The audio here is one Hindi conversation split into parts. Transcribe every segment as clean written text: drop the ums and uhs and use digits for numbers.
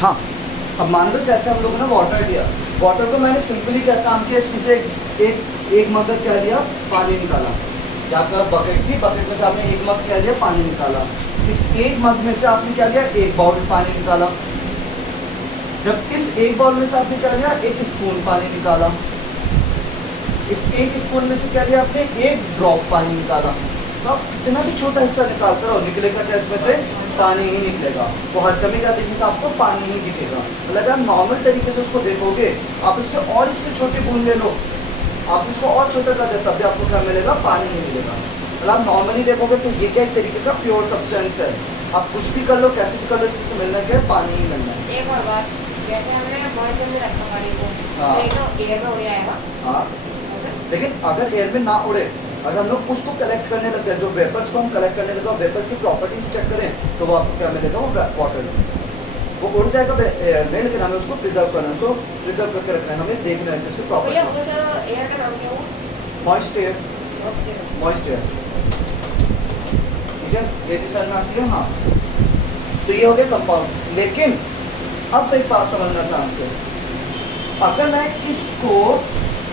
हाँ, अब मान लो जैसे हम लोगों ने वाटर लिया, वाटर को मैंने सिंपली क्या काम किया, इसमें से एक मग का क्या लिया, पानी निकाला। या आपका बकेट थी, बकेट में से आपने एक मग क्या लिया, पानी निकाला। इस एक मग में से आपने क्या लिया, एक बाउल पानी निकाला। जब इस एक बाउल में से आपने क्या लिया, एक स्पून पानी निकाला। इस एक स्पून में से क्या लिया आपने, एक ड्रॉप पानी निकाला। तो आप कितना भी छोटा हिस्सा निकालते रहो, निकलेगा क्या, इसमें से पानी ही निकलेगा। तो हर समय क्या दिखेगा आपको, पानी ही दिखेगा। मतलब आप नॉर्मल तरीके से उसको देखोगे, आप इससे और इससे छोटी बूंद ले लो, आप इसको और छोटा कर दे, तब भी आपको क्या मिलेगा, पानी ही मिलेगा। मतलब आप नॉर्मली देखोगे तो ये क्या एक तरीके का प्योर सब्सटेंस है। आप कुछ भी कर लो, कैसे भी कर लो, इसमें से मिलना क्या है, पानी ही मिलना है। एक और बात, जैसे हमने बॉटल में रखा पानी को, हाँ। तो एयर में उड़ जाएगा। हाँ, लेकिन अगर एयर में ना उड़े, अगर हम लोग उसको कलेक्ट करने लग गए, जो वेपर्स को हम कलेक्ट करने लगे, वेपर्स की प्रॉपर्टीज चेक करें, तो वो आपको क्या मिलेगा, वो वाटर, वो उड़ जाएगा एयर में, लेकिन हमें उसको प्रिजर्व करना है, उसको प्रिजर्व करके रखना है, हमें देखना है उसकी प्रॉपर्टीज। उस एयर का नाम क्या हुआ? मॉइस्ट एयर, मॉइस्ट एयर, ठीक है, ये चीज समझ में आती है। हाँ, तो ये हो गया कंपाउंड। लेकिन अब एक बात समझना ध्यान से, अगर मैं इसको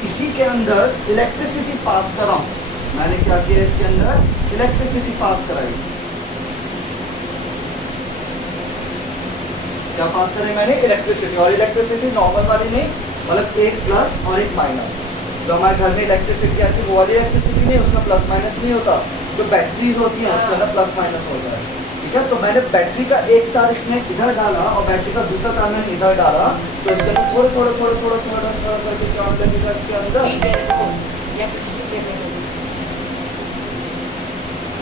इसी के अंदर इलेक्ट्रिसिटी पास कराऊं, मैंने क्या किया, इसके अंदर इलेक्ट्रिसिटी पास कराई। क्या पास करें मैंने, इलेक्ट्रिसिटी। और इलेक्ट्रिसिटी नॉर्मल वाली नहीं, मतलब एक प्लस और एक माइनस। जो हमारे घर में इलेक्ट्रिसिटी आती है वो वाली इलेक्ट्रिसिटी नहीं, उसमें प्लस माइनस नहीं होता। जो बैटरीज होती हैं उसके अंदर प्लस माइनस होता है, ठीक है। तो मैंने बैटरी का एक तार इसमें इधर डाला और बैटरी का दूसरा तार मैंने इधर डाला, तो इसके अंदर थोड़े थोड़े थोड़े थोड़े थोड़ा थोड़ा करके क्या लगेगा इसके अंदर।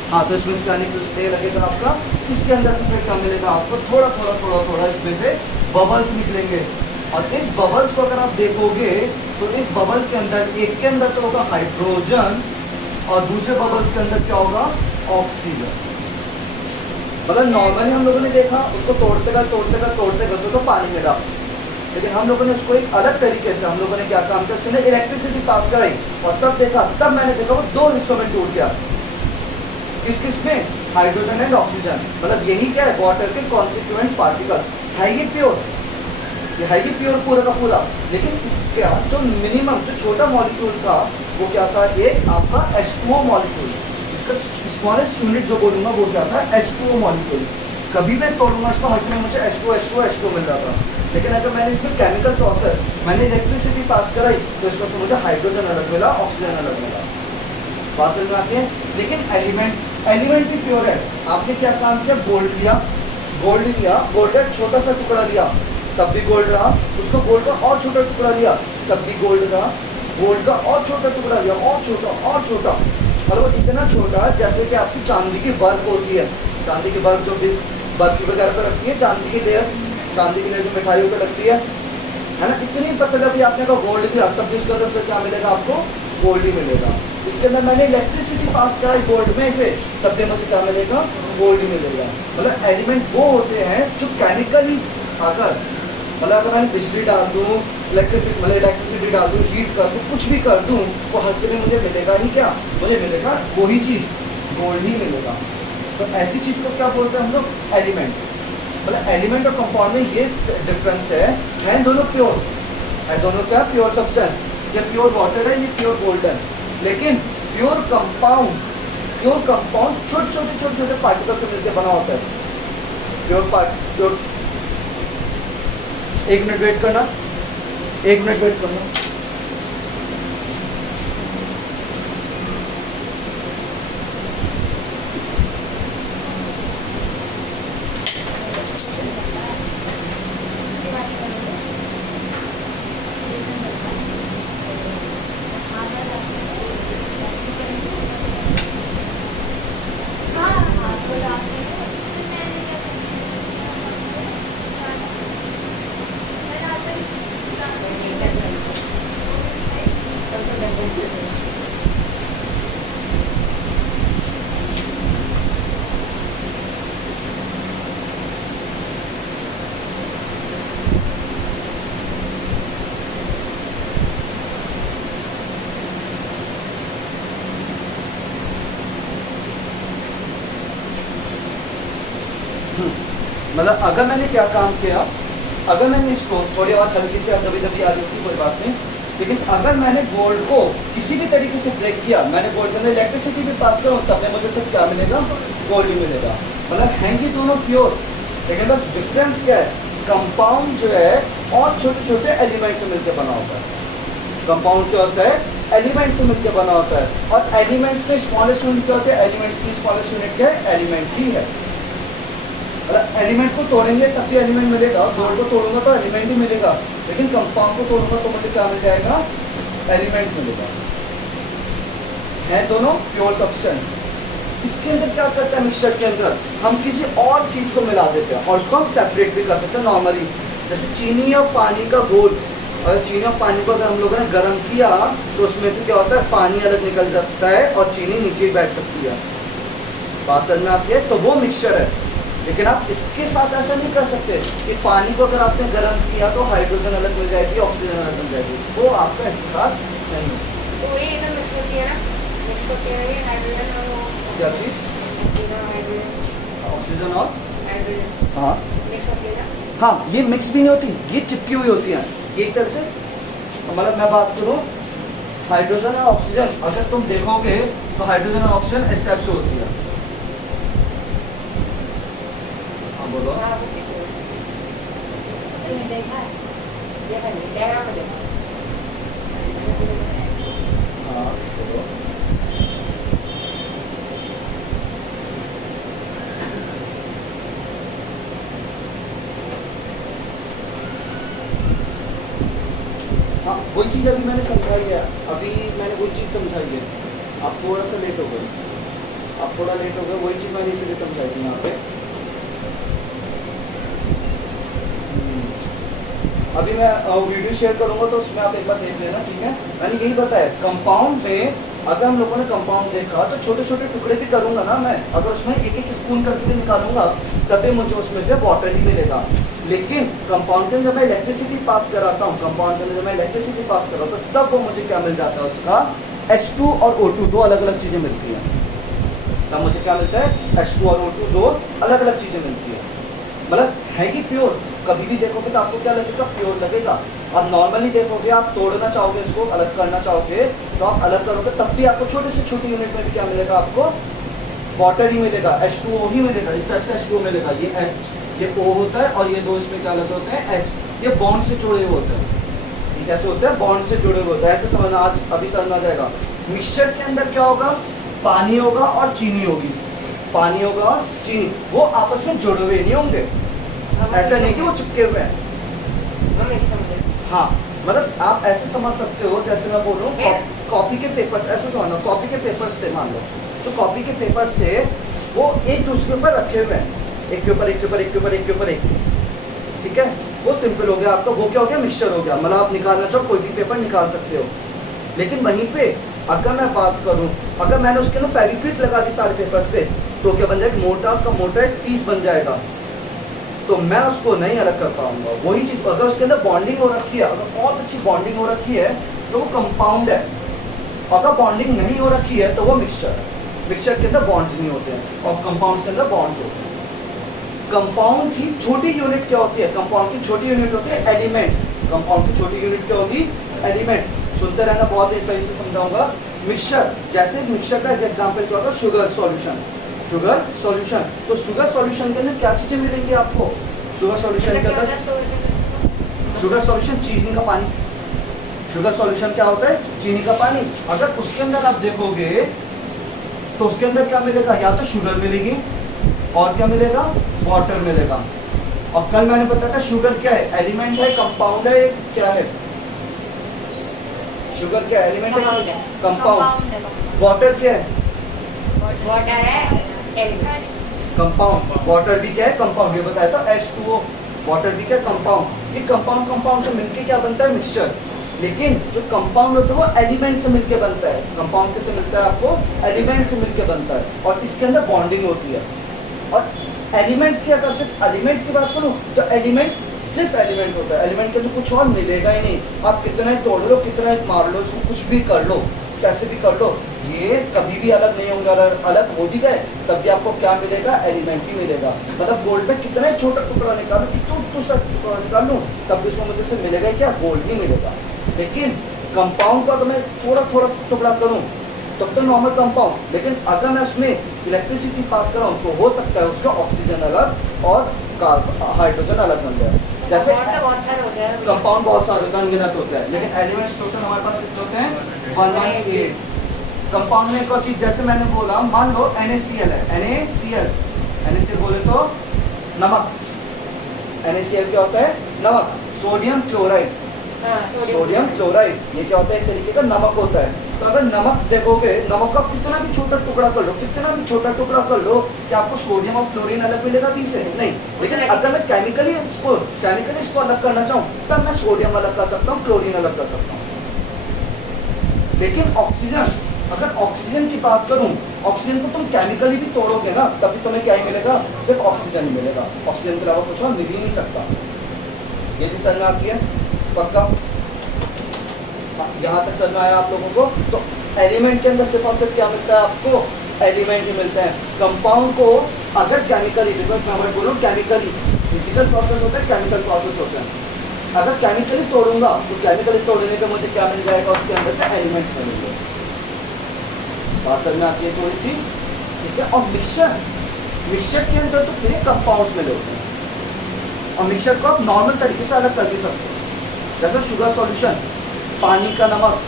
हाँ, तो इसमें से क्या निकलने लगेगा आपका, इसके अंदर से फिर क्या मिलेगा आपको, थोड़ा थोड़ा थोड़ा थोड़ा इसमें से बबल्स निकलेंगे। और इस बबल्स को अगर आप देखोगे तो इस बबल के अंदर एक के अंदर तो होगा हाइड्रोजन और दूसरे बबल्स के अंदर क्या होगा, ऑक्सीजन। मतलब नॉर्मली हम लोगों ने देखा, उसको तोड़ते गए तो पानी मिला, लेकिन हम लोगों ने उसको एक अलग तरीके से हम लोगों ने क्या काम किया, उसके अंदर इलेक्ट्रिसिटी पास कराई और तब मैंने देखा वो दो हिस्सों में टूट गया। किस में, हाइड्रोजन एंड ऑक्सीजन। मतलब यही क्या है, वाटर के कॉन्स्टिट्यूएंट पार्टिकल्स। है ये प्योर, ये है ये प्योर पूरा का पूरा, लेकिन इसका जो मिनिमम जो छोटा मॉलिक्यूल था वो क्या था, एक आपका H2O मॉलिक्यूल। इसका स्मॉलेस्ट यूनिट जो बोलूंगा वो क्या था, H2O मॉलिक्यूल। कभी मैं तोड़ूंगा इसको, हर समय मुझे H2O मिल रहा था। लेकिन अगर मैंने इसमें केमिकल प्रोसेस, मैंने इलेक्ट्रिसिटी पास कराई, तो इसमें से मुझे हाइड्रोजन अलग मिला, ऑक्सीजन अलग मिला। बात समझ में आती है। लेकिन एलिमेंट भी प्योर है। आपने क्या काम किया, गोल्ड लिया, गोल्ड का छोटा सा टुकड़ा लिया, तब भी गोल्ड रहा। उसको गोल्ड का और छोटा टुकड़ा लिया, तब भी गोल्ड रहा। गोल्ड का और छोटा टुकड़ा लिया, और छोटा, मतलब इतना छोटा जैसे कि आपकी चांदी की बर्फ होती है। चांदी की बर्फ जो भी बर्फी वगैरह पर लगती है, चांदी की लेयर जो मिठाइयों पर लगती है ना, इतनी पतला भी आपने कहा गोल्ड की, तब भी इसकी वजह से क्या मिलेगा आपको, गोल्ड ही मिलेगा। इसके अंदर मैंने इलेक्ट्रिसिटी पास कराई गोल्ड में से, तब भी मुझे क्या मिलेगा, गोल्ड ही मिलेगा। मतलब एलिमेंट वो होते हैं जो केमिकली अगर मैं बिजली डाल दूँ, इलेक्ट्रिसिटी डाल दूँ, हीट कर दूँ, कुछ भी कर दूँ, तो हर से मुझे मिलेगा ही क्या, मुझे मिलेगा वही चीज़, गोल्ड ही मिलेगा। तो ऐसी चीज़ को क्या बोलते हैं हम लोग, एलिमेंट। मतलब एलिमेंट और कंपाउंड में ये डिफरेंस है दोनों प्योर है, दोनों क्या, प्योर सब्सटेंस। ये प्योर वाटर है, ये प्योर गोल्ड है। लेकिन प्योर कंपाउंड छोटे छोटे पार्टिकल से मिलकर बना होता है। प्योर एक मिनट वेट करना। मतलब अगर मैंने क्या काम किया, अगर मैंने इसको, थोड़ी आवाज हल्की से दबी दबी आ रही होती कोई बात नहीं, लेकिन अगर मैंने गोल्ड को किसी भी तरीके से ब्रेक किया, मैंने गोल्ड के अंदर इलेक्ट्रिसिटी भी पास करूँ, तब में मुझे सिर्फ क्या मिलेगा, गोल्ड ही मिलेगा। मतलब हैंगी दोनों प्योर, लेकिन बस डिफरेंस क्या है, कंपाउंड जो है और छोटे छोटे एलिमेंट से मिलकर बना होता है। कंपाउंड क्या होता है, एलिमेंट से मिलकर बना होता है, और एलिमेंट्स में स्मॉलेस्ट यूनिट क्या होते हैं, एलिमेंट्स की स्मॉलेस्ट यूनिट क्या है, एलिमेंट ही है। मतलब एलिमेंट को तोड़ेंगे तब भी एलिमेंट मिलेगा, गोल्ड को तोड़ूंगा तो एलिमेंट ही मिलेगा, लेकिन कंपाउंड को तोड़ूंगा तो मुझे क्या मिल जाएगा, एलिमेंट मिलेगा। है दोनों प्योर सब्सटेंस। इसके अंदर क्या करता है, मिक्सचर के अंदर हम किसी और चीज को मिला देते हैं और उसको हम सेपरेट भी कर सकते हैं नॉर्मली। जैसे चीनी और पानी का घोल, अगर चीनी और पानी को अगर हम लोगों ने गर्म किया तो उसमें से क्या होता है, पानी अलग निकल जाता है और चीनी नीचे बैठ सकती है। बात समझ में आती है, तो वो मिक्सचर है। लेकिन आप इसके साथ ऐसा नहीं कर सकते कि पानी को अगर आपने गर्म किया तो हाइड्रोजन अलग मिल जाएगी, ऑक्सीजन अलग मिल जाएगी, वो आपका इसके साथ नहीं हो सकता। तो ये इधर मिक्स होती है ना, मिक्स होती है ये हाइड्रोजन और वो क्या चीज़, ऑक्सीजन और हाइड्रोजन, ऑक्सीजन और हाइड्रोजन हाँ मिक्स होती है ना। हाँ, ये मिक्स भी नहीं होती, ये चिपकी हुई होती हैं ये एक तरह से। मतलब मैं बात करूँ हाइड्रोजन और ऑक्सीजन, अगर तुम देखोगे तो हाइड्रोजन और ऑक्सीजन इस टाइप से होती है। हाँ बोलो। हाँ, वो कितनी है? तुमने देखा है? देखा नहीं, डायग्राम में देखा। हाँ बोलो। हाँ वही चीज़ अभी मैंने समझाई है, अभी मैंने वही चीज़ समझाई है। आप थोड़ा सा लेट हो गए, आप थोड़ा लेट हो गए, वही चीज़ मैंने इसीलिए समझाई थी यहाँ पे। अभी मैं वीडियो शेयर करूंगा तो उसमें आप एक बार देख लेना, ठीक है। मैंने यही बताया, कंपाउंड में अगर हम लोगों ने कंपाउंड देखा तो छोटे छोटे टुकड़े भी करूंगा ना मैं, अगर उसमें एक एक स्पून करके भी निकालूंगा तभी मुझे उसमें से वाटर ही मिलेगा। लेकिन कंपाउंड के अंदर जब मैं इलेक्ट्रिसिटी पास कराता हूँ, कंपाउंड के अंदर जब मैं इलेक्ट्रिसिटी पास कराता हूँ तब वो मुझे क्या मिल जाता है, उसका H2 और O2 दो अलग अलग चीज़ें मिलती हैं। तब मुझे क्या मिलता है, H2 और O2 दो अलग अलग चीज़ें मिलती हैं। मतलब है ही प्योर, कभी भी देखोगे तो आपको क्या लगेगा, प्योर लगेगा। आप नॉर्मली देखोगे, आप तोड़ना चाहोगे, इसको अलग करना चाहोगे तो आप अलग करोगे तब भी आपको छोटे से छोटी यूनिट में भी क्या मिलेगा, आपको वाटर ही मिलेगा, H2O ही मिलेगा। इस टाइप से H2O मिलेगा, ये H, ये O होता है और ये दो इसमें क्या लगे होते हैं, H। ये बॉन्ड से जुड़े हुए होते हैं। ये कैसे होते हैं, बॉन्ड से जुड़े हुए होते हैं। ऐसे समझना, आज अभी समझ आ जाएगा। मिक्सचर के अंदर क्या होगा, पानी होगा और चीनी होगी, पानी होगा और चीनी, वो आपस में जुड़े हुए नहीं होंगे, ऐसा नहीं कि वो चिपके हुए हैं। हम एक समझे। हाँ, मतलब आप ऐसे समझ सकते हो, जैसे मैं बोल रहा हूँ कॉपी के पेपर्स, ऐसे समझना, कॉपी के पेपर्स थे, मान लो जो कॉपी के पेपर्स थे वो एक दूसरे के ऊपर रखे हुए हैं, एक के ऊपर एक के ऊपर एक के ऊपर एक के ऊपर एक, ठीक है। वो सिंपल हो गया आपका, वो क्या हो गया, मिक्सचर हो गया। मतलब आप निकालना चाहो कोई भी पेपर निकाल सकते हो। लेकिन वहीं पे अगर मैं बात करूँ, अगर मैंने उसके अंदर फेविक्विक लगा दी सारे पेपर्स पे तो क्या बन जाएगा, मोटा का मोटा एक पीस बन जाएगा, तो मैं उसको नहीं अलग कर पाऊंगा। वही चीज़ अगर उसके अंदर बॉन्डिंग हो रखी है, अगर बहुत अच्छी बॉन्डिंग हो रखी है तो वो कंपाउंड है। अगर बॉन्डिंग नहीं हो रखी है तो वो मिक्सचर है। मिक्सचर के अंदर बॉन्ड्स नहीं होते हैं और कंपाउंड के अंदर बॉन्ड्स होते हैं। कंपाउंड की छोटी यूनिट क्या होती है, कंपाउंड की छोटी यूनिट होती है एलिमेंट्स। कंपाउंड की छोटी यूनिट क्या होगी, एलिमेंट्स। सुनते रहना, बहुत ही सही से समझाऊंगा। मिक्सचर, जैसे मिक्सचर का एक एग्जाम्पल क्या होगा, शुगर सॉल्यूशन, शुगर सॉल्यूशन। तो शुगर सॉल्यूशन के अंदर क्या चीजें मिलेंगी आपको, शुगर सॉल्यूशन के अंदर, शुगर सॉल्यूशन चीनी का पानी। शुगर सॉल्यूशन क्या होता है, चीनी का पानी। अगर उसके अंदर आप देखोगे तो उसके अंदर क्या मिलेगा, या तो शुगर मिलेगी और क्या मिलेगा, वाटर मिलेगा। और कल मैंने बताया था शुगर क्या है, एलिमेंट है, कंपाउंड है, क्या है, शुगर क्या है, एलिमेंट है, कंपाउंड। वाटर क्या है, वाटर है एलिमेंट, कंपाउंड। वाटर भी क्या है, कंपाउंड। ये बताया था H2O, वाटर भी क्या है, कंपाउंड। ये कंपाउंड कंपाउंड से मिलके क्या बनता है, मिक्सचर। लेकिन जो कंपाउंड होता है वो एलिमेंट से मिलके बनता है। कंपाउंड कैसे मिलता है आपको, एलिमेंट से मिलके बनता है और इसके अंदर बॉन्डिंग होती है। और एलिमेंट्स की अगर सिर्फ एलिमेंट्स की बात करूँ तो एलिमेंट्स सिर्फ एलिमेंट होता है, एलिमेंट के अंदर कुछ और मिलेगा ही नहीं। आप कितना ही तोड़ लो, कितना ही मार लो, इसको कुछ भी कर लो, कैसे भी कर लो, ये कभी भी अलग नहीं होंगे, और अलग हो भी गए तब भी आपको क्या मिलेगा, एलिमेंट ही मिलेगा। मतलब गोल्ड में कितना ही छोटा टुकड़ा निकालूं, इतना सा टुकड़ा निकाल लूँ तब भी उसमें मुझे से मिलेगा क्या, गोल्ड ही मिलेगा। लेकिन कंपाउंड का अगर मैं थोड़ा थोड़ा टुकड़ा करूँ तब तो नॉर्मल कंपाउंड, लेकिन अगर मैं उसमें इलेक्ट्रिसिटी पास कराऊँ तो हो सकता है उसका ऑक्सीजन अलग और हाइड्रोजन अलग बन जाए। जैसे बहुत सारे होते हैं कंपाउंड बहुत सारे अनगिनत होते हैं, लेकिन एलिमेंट्स टोटल हमारे पास कितने होते हैं, 118। कंपाउंड में एक और चीज, जैसे मैंने बोला, मान लो NaCl है, NaCl बोले तो नमक, NaCl क्या होता है, नमक। सोडियम क्लोराइड, सोडियम क्लोराइड ये क्या होता है, एक तरीके का नमक होता है। तो अगर नमक देखोगे, नमक का कितना भी छोटा टुकड़ा कर लो, कितना भी छोटा टुकड़ा कर लो, क्या आपको सोडियम और क्लोरीन अलग मिलेगा भी से, नहीं। लेकिन अगर मैं केमिकली इसको अलग करना चाहूँ तब मैं सोडियम अलग कर सकता हूँ, क्लोरीन अलग कर सकता हूँ। लेकिन ऑक्सीजन, अगर ऑक्सीजन की बात करूँ, ऑक्सीजन को तुम केमिकली भी तोड़ोगे ना तभी तुम्हें क्या ही मिलेगा, सिर्फ ऑक्सीजन ही मिलेगा, ऑक्सीजन के अलावा कुछ और मिल ही नहीं सकता। ये चीज समझ में आती है पक्का, यहाँ तक समझ में आया आप लोगों को। तो एलिमेंट के अंदर सिर्फ और सिर्फ क्या मिलता है आपको, एलिमेंट ही मिलते हैं। कंपाउंड को अगर केमिकली, देखो मैं वर्ड बोलूँ केमिकली, फिजिकल प्रोसेस होता है, केमिकल प्रोसेस होता है। अगर केमिकली तोड़ूंगा तो केमिकली तोड़ने पे मुझे क्या मिल जाएगा, उसके अंदर से एलिमेंट्स मिलेंगे। बात समझ में आती है थोड़ी सी, ठीक है। और मिक्सचर के अंदर तो पूरे कंपाउंड्स मिले होते हैं, और मिक्सचर को आप नॉर्मल तरीके से अलग कर भी सकते हो। जैसे शुगर सॉल्यूशन, पानी का नमक,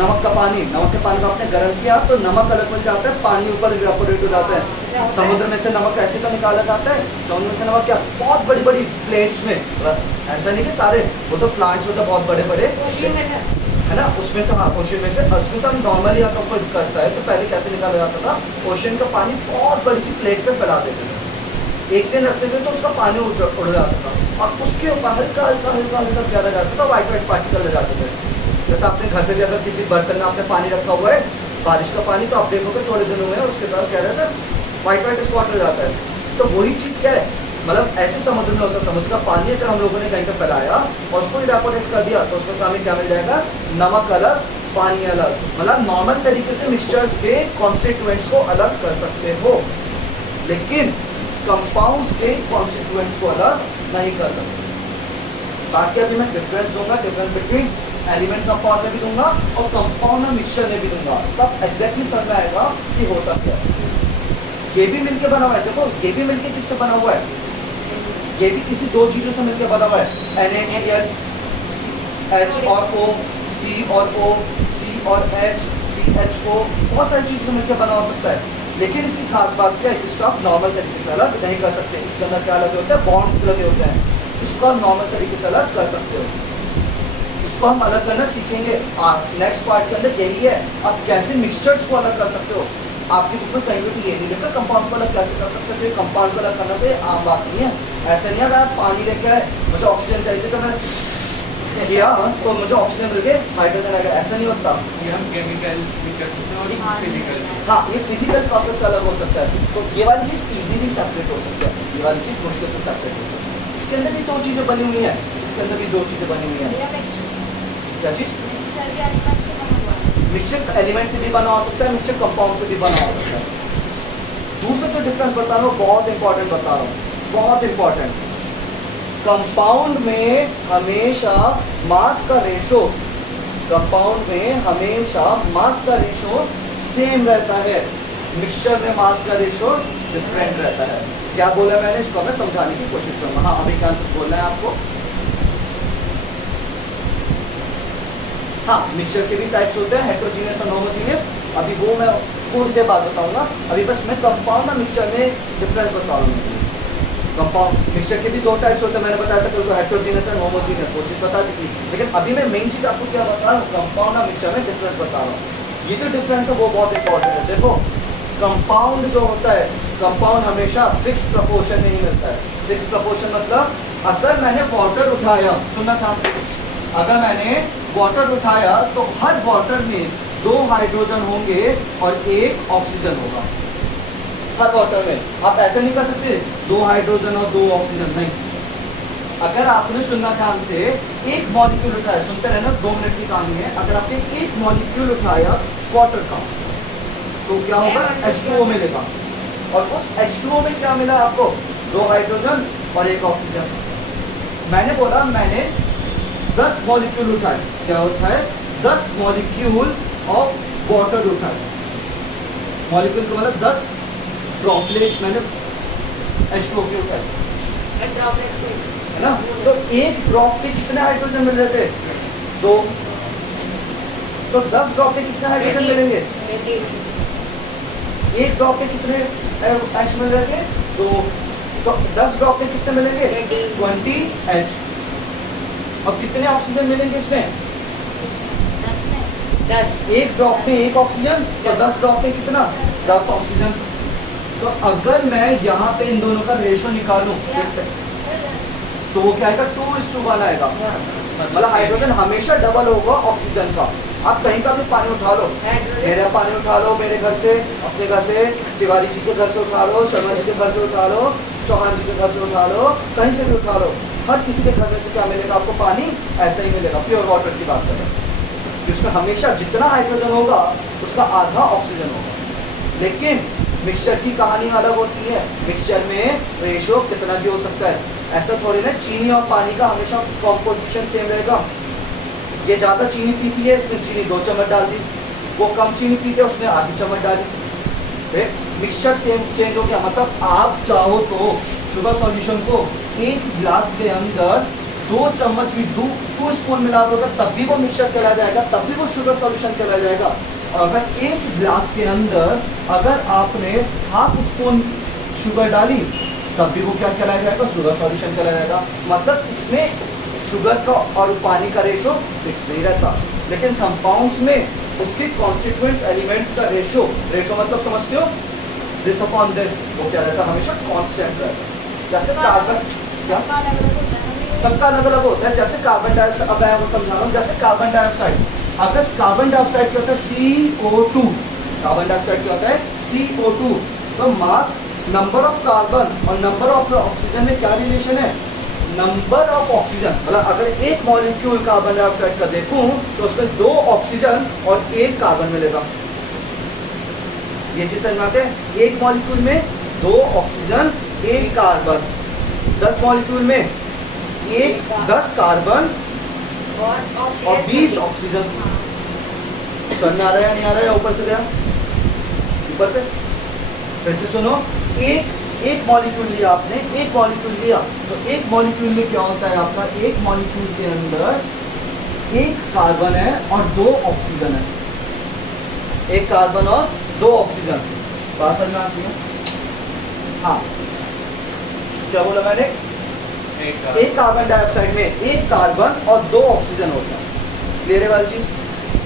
नमक का पानी, नमक के पानी को आपने गर्म किया तो नमक अलग बन जाता है, पानी ऊपर इवेपोरेट हो जाता है। समुद्र में से नमक ऐसे तो निकाला जाता है, समुद्र में से नमक क्या बहुत बड़ी बड़ी प्लेट्स में, ऐसा नहीं कि सारे, वो तो प्लांट्स होते हैं बहुत बड़े बड़े, है ना, उसमें से, हाँ ओशन में से, उसमें से हम नॉर्मली अगर कोई करता है तो पहले कैसे निकाला जाता था, ओशन का पानी बहुत बड़ी सी प्लेट पे फैला देते थे, एक दिन रखते थे तो उसका पानी उड़ जाता था, और उसके ऊपर हल्का हल्का हल्का हल्का ज़्यादा जाता था, वाइट पार्टिकल रह जाते थे। जैसे आपने घर पे भी अगर किसी बर्तन में आपने पानी रखा हुआ है, बारिश का पानी, तो आप देखोगे थोड़े दिनों में उसके बाद क्या रहता है, वाइट स्पॉट हो जाता है। तो वही चीज़ क्या है, मतलब ऐसे समुद्र में होता है, समुद्र का पानी अगर हम लोगों ने कहीं पर फैलाया और उसको इवेपोरेट कर दिया तो उसके सामने क्या मिल जाएगा, नमक अलग, पानी अलग। मतलब नॉर्मल तरीके से मिक्सचर्स के कॉन्स्टिट्यूएंट्स को अलग कर सकते हो, लेकिन कंपाउंड्स के कॉन्स्टिट्यूएंट्स को अलग नहीं कर सकते। बाकी अभी मैं डिफरेंस दूंगा, डिफरेंस बिटवीन एलिमेंट कंपाउंड में भी दूंगा और कंपाउंड में मिक्सचर में भी दूंगा, तब एग्जैक्टली समझ में आएगा कि होता क्या है। ये भी मिलके बना हुआ है, देखो ये भी मिलके किससे बना हुआ है, ये भी किसी दो चीजों से मिलकर बना हुआ है, NaCl, H और O, C और O, C और H, CHO, बहुत सारी चीजों से मिलकर बना हो सकता है। लेकिन इसकी खास बात क्या है, इसको आप नॉर्मल तरीके से अलग नहीं कर सकते। इसके अंदर क्या अलग होता है, बॉन्ड्स लगे होते हैं, इसको आप नॉर्मल तरीके से अलग कर सकते हो। इसको हम अलग करना सीखेंगे नेक्स्ट पार्ट के अंदर, यही है आप कैसे मिक्सचर्स को अलग कर सकते हो। आपकी बुक में कहीं भी ये नहीं लिखा कंपाउंड को अलग कैसे कर सकते थे, कंपाउंड को अलग करना तो आम बात नहीं है। ऐसा नहीं है अगर आप पानी लेके आए, मुझे ऑक्सीजन चाहिए तो मैं किया तो मुझे ऑक्सीजन मिल गए, हाइड्रोजन आ गया, ऐसा नहीं होता। ये हम केमिकल भी कर सकते हैं और फिजिकल। हाँ, ये फिजिकल प्रोसेस अलग हो सकता है, तो ये वाली चीज़ इजीली सेपरेट हो सकती है, ये वाली चीज़ मुश्किल से सेपरेट हो सकती है। इसके अंदर भी दो चीज़ें बनी हुई हैं, इसके अंदर भी दो चीज़ें बनी हुई हैं। क्या चीज़, मिक्सचर एलिमेंट से भी बना हो सकता है, मिक्सचर कंपाउंड से भी बना हो सकता है। दूसरा जो डिफरेंस बता रहा हूँ बहुत इंपॉर्टेंट बता रहा हूँ, बहुत इंपॉर्टेंट। कंपाउंड में हमेशा मास का रेशो, कंपाउंड में हमेशा मास का रेशो सेम रहता है, मिक्सचर में मास का रेशो डिफरेंट रहता है। क्या बोला मैंने, इसको मैं समझाने की कोशिश करूँगा। हाँ, अभी क्या कुछ बोलना है आपको? हाँ, मिक्सचर के भी टाइप्स होते हैं, हेट्रोजीनियस और होमोजीनियस, अभी वो मैं थोड़ी देर बाद बताऊंगा। अभी बस मैं कंपाउंड और मिक्सचर में डिफरेंस बता रहा हूँ। कंपाउंड मिक्सचर के भी दो टाइप्स होते हैं, मैंने बताया था कल को, हेट्रोजीनियस और होमोजीनियस, वो चीज़ बता दी थी। लेकिन अभी मैं मेन चीज़ आपको क्या बता रहा हूँ, कंपाउंड और मिक्सचर में डिफरेंस बता रहा हूँ। ये जो डिफरेंस है वो बहुत इंपॉर्टेंट है। देखो कंपाउंड जो होता है, कंपाउंड हमेशा फिक्स प्रपोर्शन में ही मिलता है। फिक्स प्रपोर्शन मतलब अगर मैंने वाटर उठाया, सुनना ध्यान से, अगर मैंने वाटर उठाया तो हर वाटर में 2 हाइड्रोजन होंगे और 1 ऑक्सीजन होगा हर वाटर में। आप ऐसा नहीं कर सकते 2 हाइड्रोजन और 2 ऑक्सीजन, नहीं। अगर आपने, सुनना ध्यान से, एक मॉलिक्यूल उठाया, सुनते रहना, 2 मिनट की कहानी है। अगर आपने एक मॉलिक्यूल उठाया वाटर का, तो क्या होगा H2O मिलेगा। और उस H2O में क्या मिला आपको, 2 हाइड्रोजन और 1 ऑक्सीजन। मैंने बोला मैंने 10 मॉलिक्यूल उठाए, क्या होता है 10 मॉलिक्यूल ऑफ वाटर उठाए, मॉलिक्यूल का मतलब 10 ड्रॉपलेट मैंने H2O के उठाए, है ना। तो एक ड्रॉप पे कितने हाइड्रोजन मिल रहे थे, 2। तो 10 ड्रॉप पे कितने हाइड्रोजन मिलेंगे, एक ड्रॉप पे कितने H मिल रहे थे, 2। तो 10 ड्रॉप पे कितने मिलेंगे, 20 H। अब कितने ऑक्सीजन मिलेंगे इसमें, 10 एक ड्रॉप में 1 ऑक्सीजन, तो 10 ड्रॉप में कितना, 10 ऑक्सीजन। तो अगर मैं यहाँ पे इन दोनों का रेशो निकालूं तो वो क्या आएगा, 2:1 आएगा। मतलब हाइड्रोजन हमेशा डबल होगा ऑक्सीजन का। आप कहीं का भी पानी उठा लो, मेरा पानी उठा लो, मेरे घर से, अपने घर से, तिवारी जी के घर से उठा लो, शर्मा जी के घर से उठा लो, चौहान जी के घर से उठा लो, कहीं से भी उठा लो, हर किसी के घर में से क्या मिलेगा आपको, पानी ऐसा ही मिलेगा। प्योर वाटर की बात करें जिसमें हमेशा जितना हाइड्रोजन होगा उसका आधा ऑक्सीजन होगा। लेकिन मिक्सचर की कहानी अलग होती है, मिक्सचर में रेशो कितना भी हो सकता है। ऐसा थोड़ी ना चीनी और पानी का हमेशा कॉम्पोजिशन सेम रहेगा। ये ज़्यादा चीनी पीती है, इसमें चीनी 2 चम्मच डाल दी, वो कम चीनी पीते हैं उसमें आधी चम्मच डाली, फिर मिक्सचर सेम चेंज हो गया। मतलब आप चाहो तो शुगर सॉल्यूशन को 1 गिलास के अंदर 2 चम्मच भी 2 स्पून मिला दोगे तब भी वो मिक्सचर चला जाएगा, तब भी वो शुगर सॉल्यूशन चला जाएगा। अगर 1 गिलास के अंदर अगर आपने ½ स्पून शुगर डाली तब भी वो क्या चला जाएगा, शुगर सॉल्यूशन चला जाएगा। मतलब इसमें शुगर का और पानी का रेशो फिक्स नहीं रहता, लेकिन कंपाउंड्स में उसके कॉन्स्टिट्यूएंट्स एलिमेंट्स का रेशो मतलब समझते हो, दिस अपॉन दिस, वो क्या रहता है, हमेशा कांस्टेंट रहता है। जैसे कार्बन, क्या सबका अलग अलग होता है। जैसे कार्बन डाइऑक्साइड, अब मैं वो समझा रहा हूँ, जैसे कार्बन डाइऑक्साइड, अगर कार्बन डाइऑक्साइड क्या होता है CO2, कार्बन डाइऑक्साइड क्या होता है CO2, तो मास नंबर ऑफ कार्बन और नंबर ऑफ ऑक्सीजन में क्या रिलेशन है, नंबर ऑफ ऑक्सीजन। मतलब अगर एक मॉलिक्यूल कार्बन डाइऑक्साइड का देखूं तो उसमें 2 ऑक्सीजन और 1 कार्बन मिलेगा। ये चीज समझ में आते हैं, एक मॉलिक्यूल में 2 ऑक्सीजन 1 कार्बन, 10 मॉलिक्यूल में 10 कार्बन और 20 ऑक्सीजन। समझ में आ रहा है नहीं आ रहा है, ऊपर से गया, ऊपर से फिर से सुनो, एक मॉलिक्यूल लिया आपने, एक मॉलिक्यूल लिया, तो एक मॉलिक्यूल में क्या होता है आपका, एक मॉलिक्यूल के अंदर 1 कार्बन है और 2 ऑक्सीजन है, 1 कार्बन और 2 ऑक्सीजन। बात समझ में आती है, हाँ क्या बोला मैंने, एक कार्बन डाइऑक्साइड में 1 कार्बन और 2 ऑक्सीजन होता है। क्लियर है वाली चीज।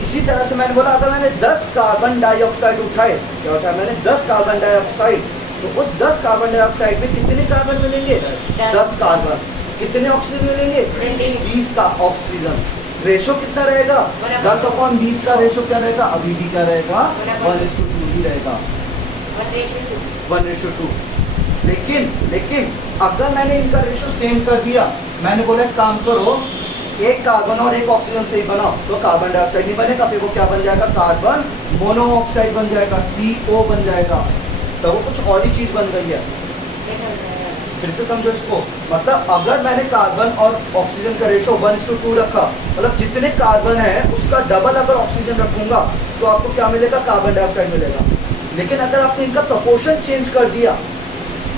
इसी तरह से मैंने बोला अगर मैंने 10 कार्बन डाइऑक्साइड उठाए, क्या उठाया मैंने 10 कार्बन डाइऑक्साइड, तो उस 10 कार्बन डाइऑक्साइड में कितने कार्बन मिलेंगे, 10 कार्बन, कितने ऑक्सीजन मिलेंगे, 20 का ऑक्सीजन। रेशो कितना रहेगा, 10/20 का रेशो क्या रहेगा, अभी भी क्या रहेगा, 1:2 ही रहेगा, 1:2। लेकिन अगर मैंने इनका रेशो सेम कर दिया, मैंने बोला काम करो 1 कार्बन और 1 ऑक्सीजन से ही बनाओ, तो कार्बन डाइऑक्साइड नहीं बनेगा, फिर वो क्या बन जाएगा, कार्बन मोनोऑक्साइड बन जाएगा, CO बन जाएगा, तो वो कुछ और ही चीज बन गई है। फिर से समझो इसको, मतलब अगर मैंने कार्बन और ऑक्सीजन का रेशो 1:2 रखा, मतलब जितने कार्बन है उसका डबल अगर ऑक्सीजन रखूंगा तो आपको क्या मिलेगा, कार्बन डाइऑक्साइड मिलेगा। लेकिन अगर आपने इनका प्रोपोर्शन चेंज कर दिया,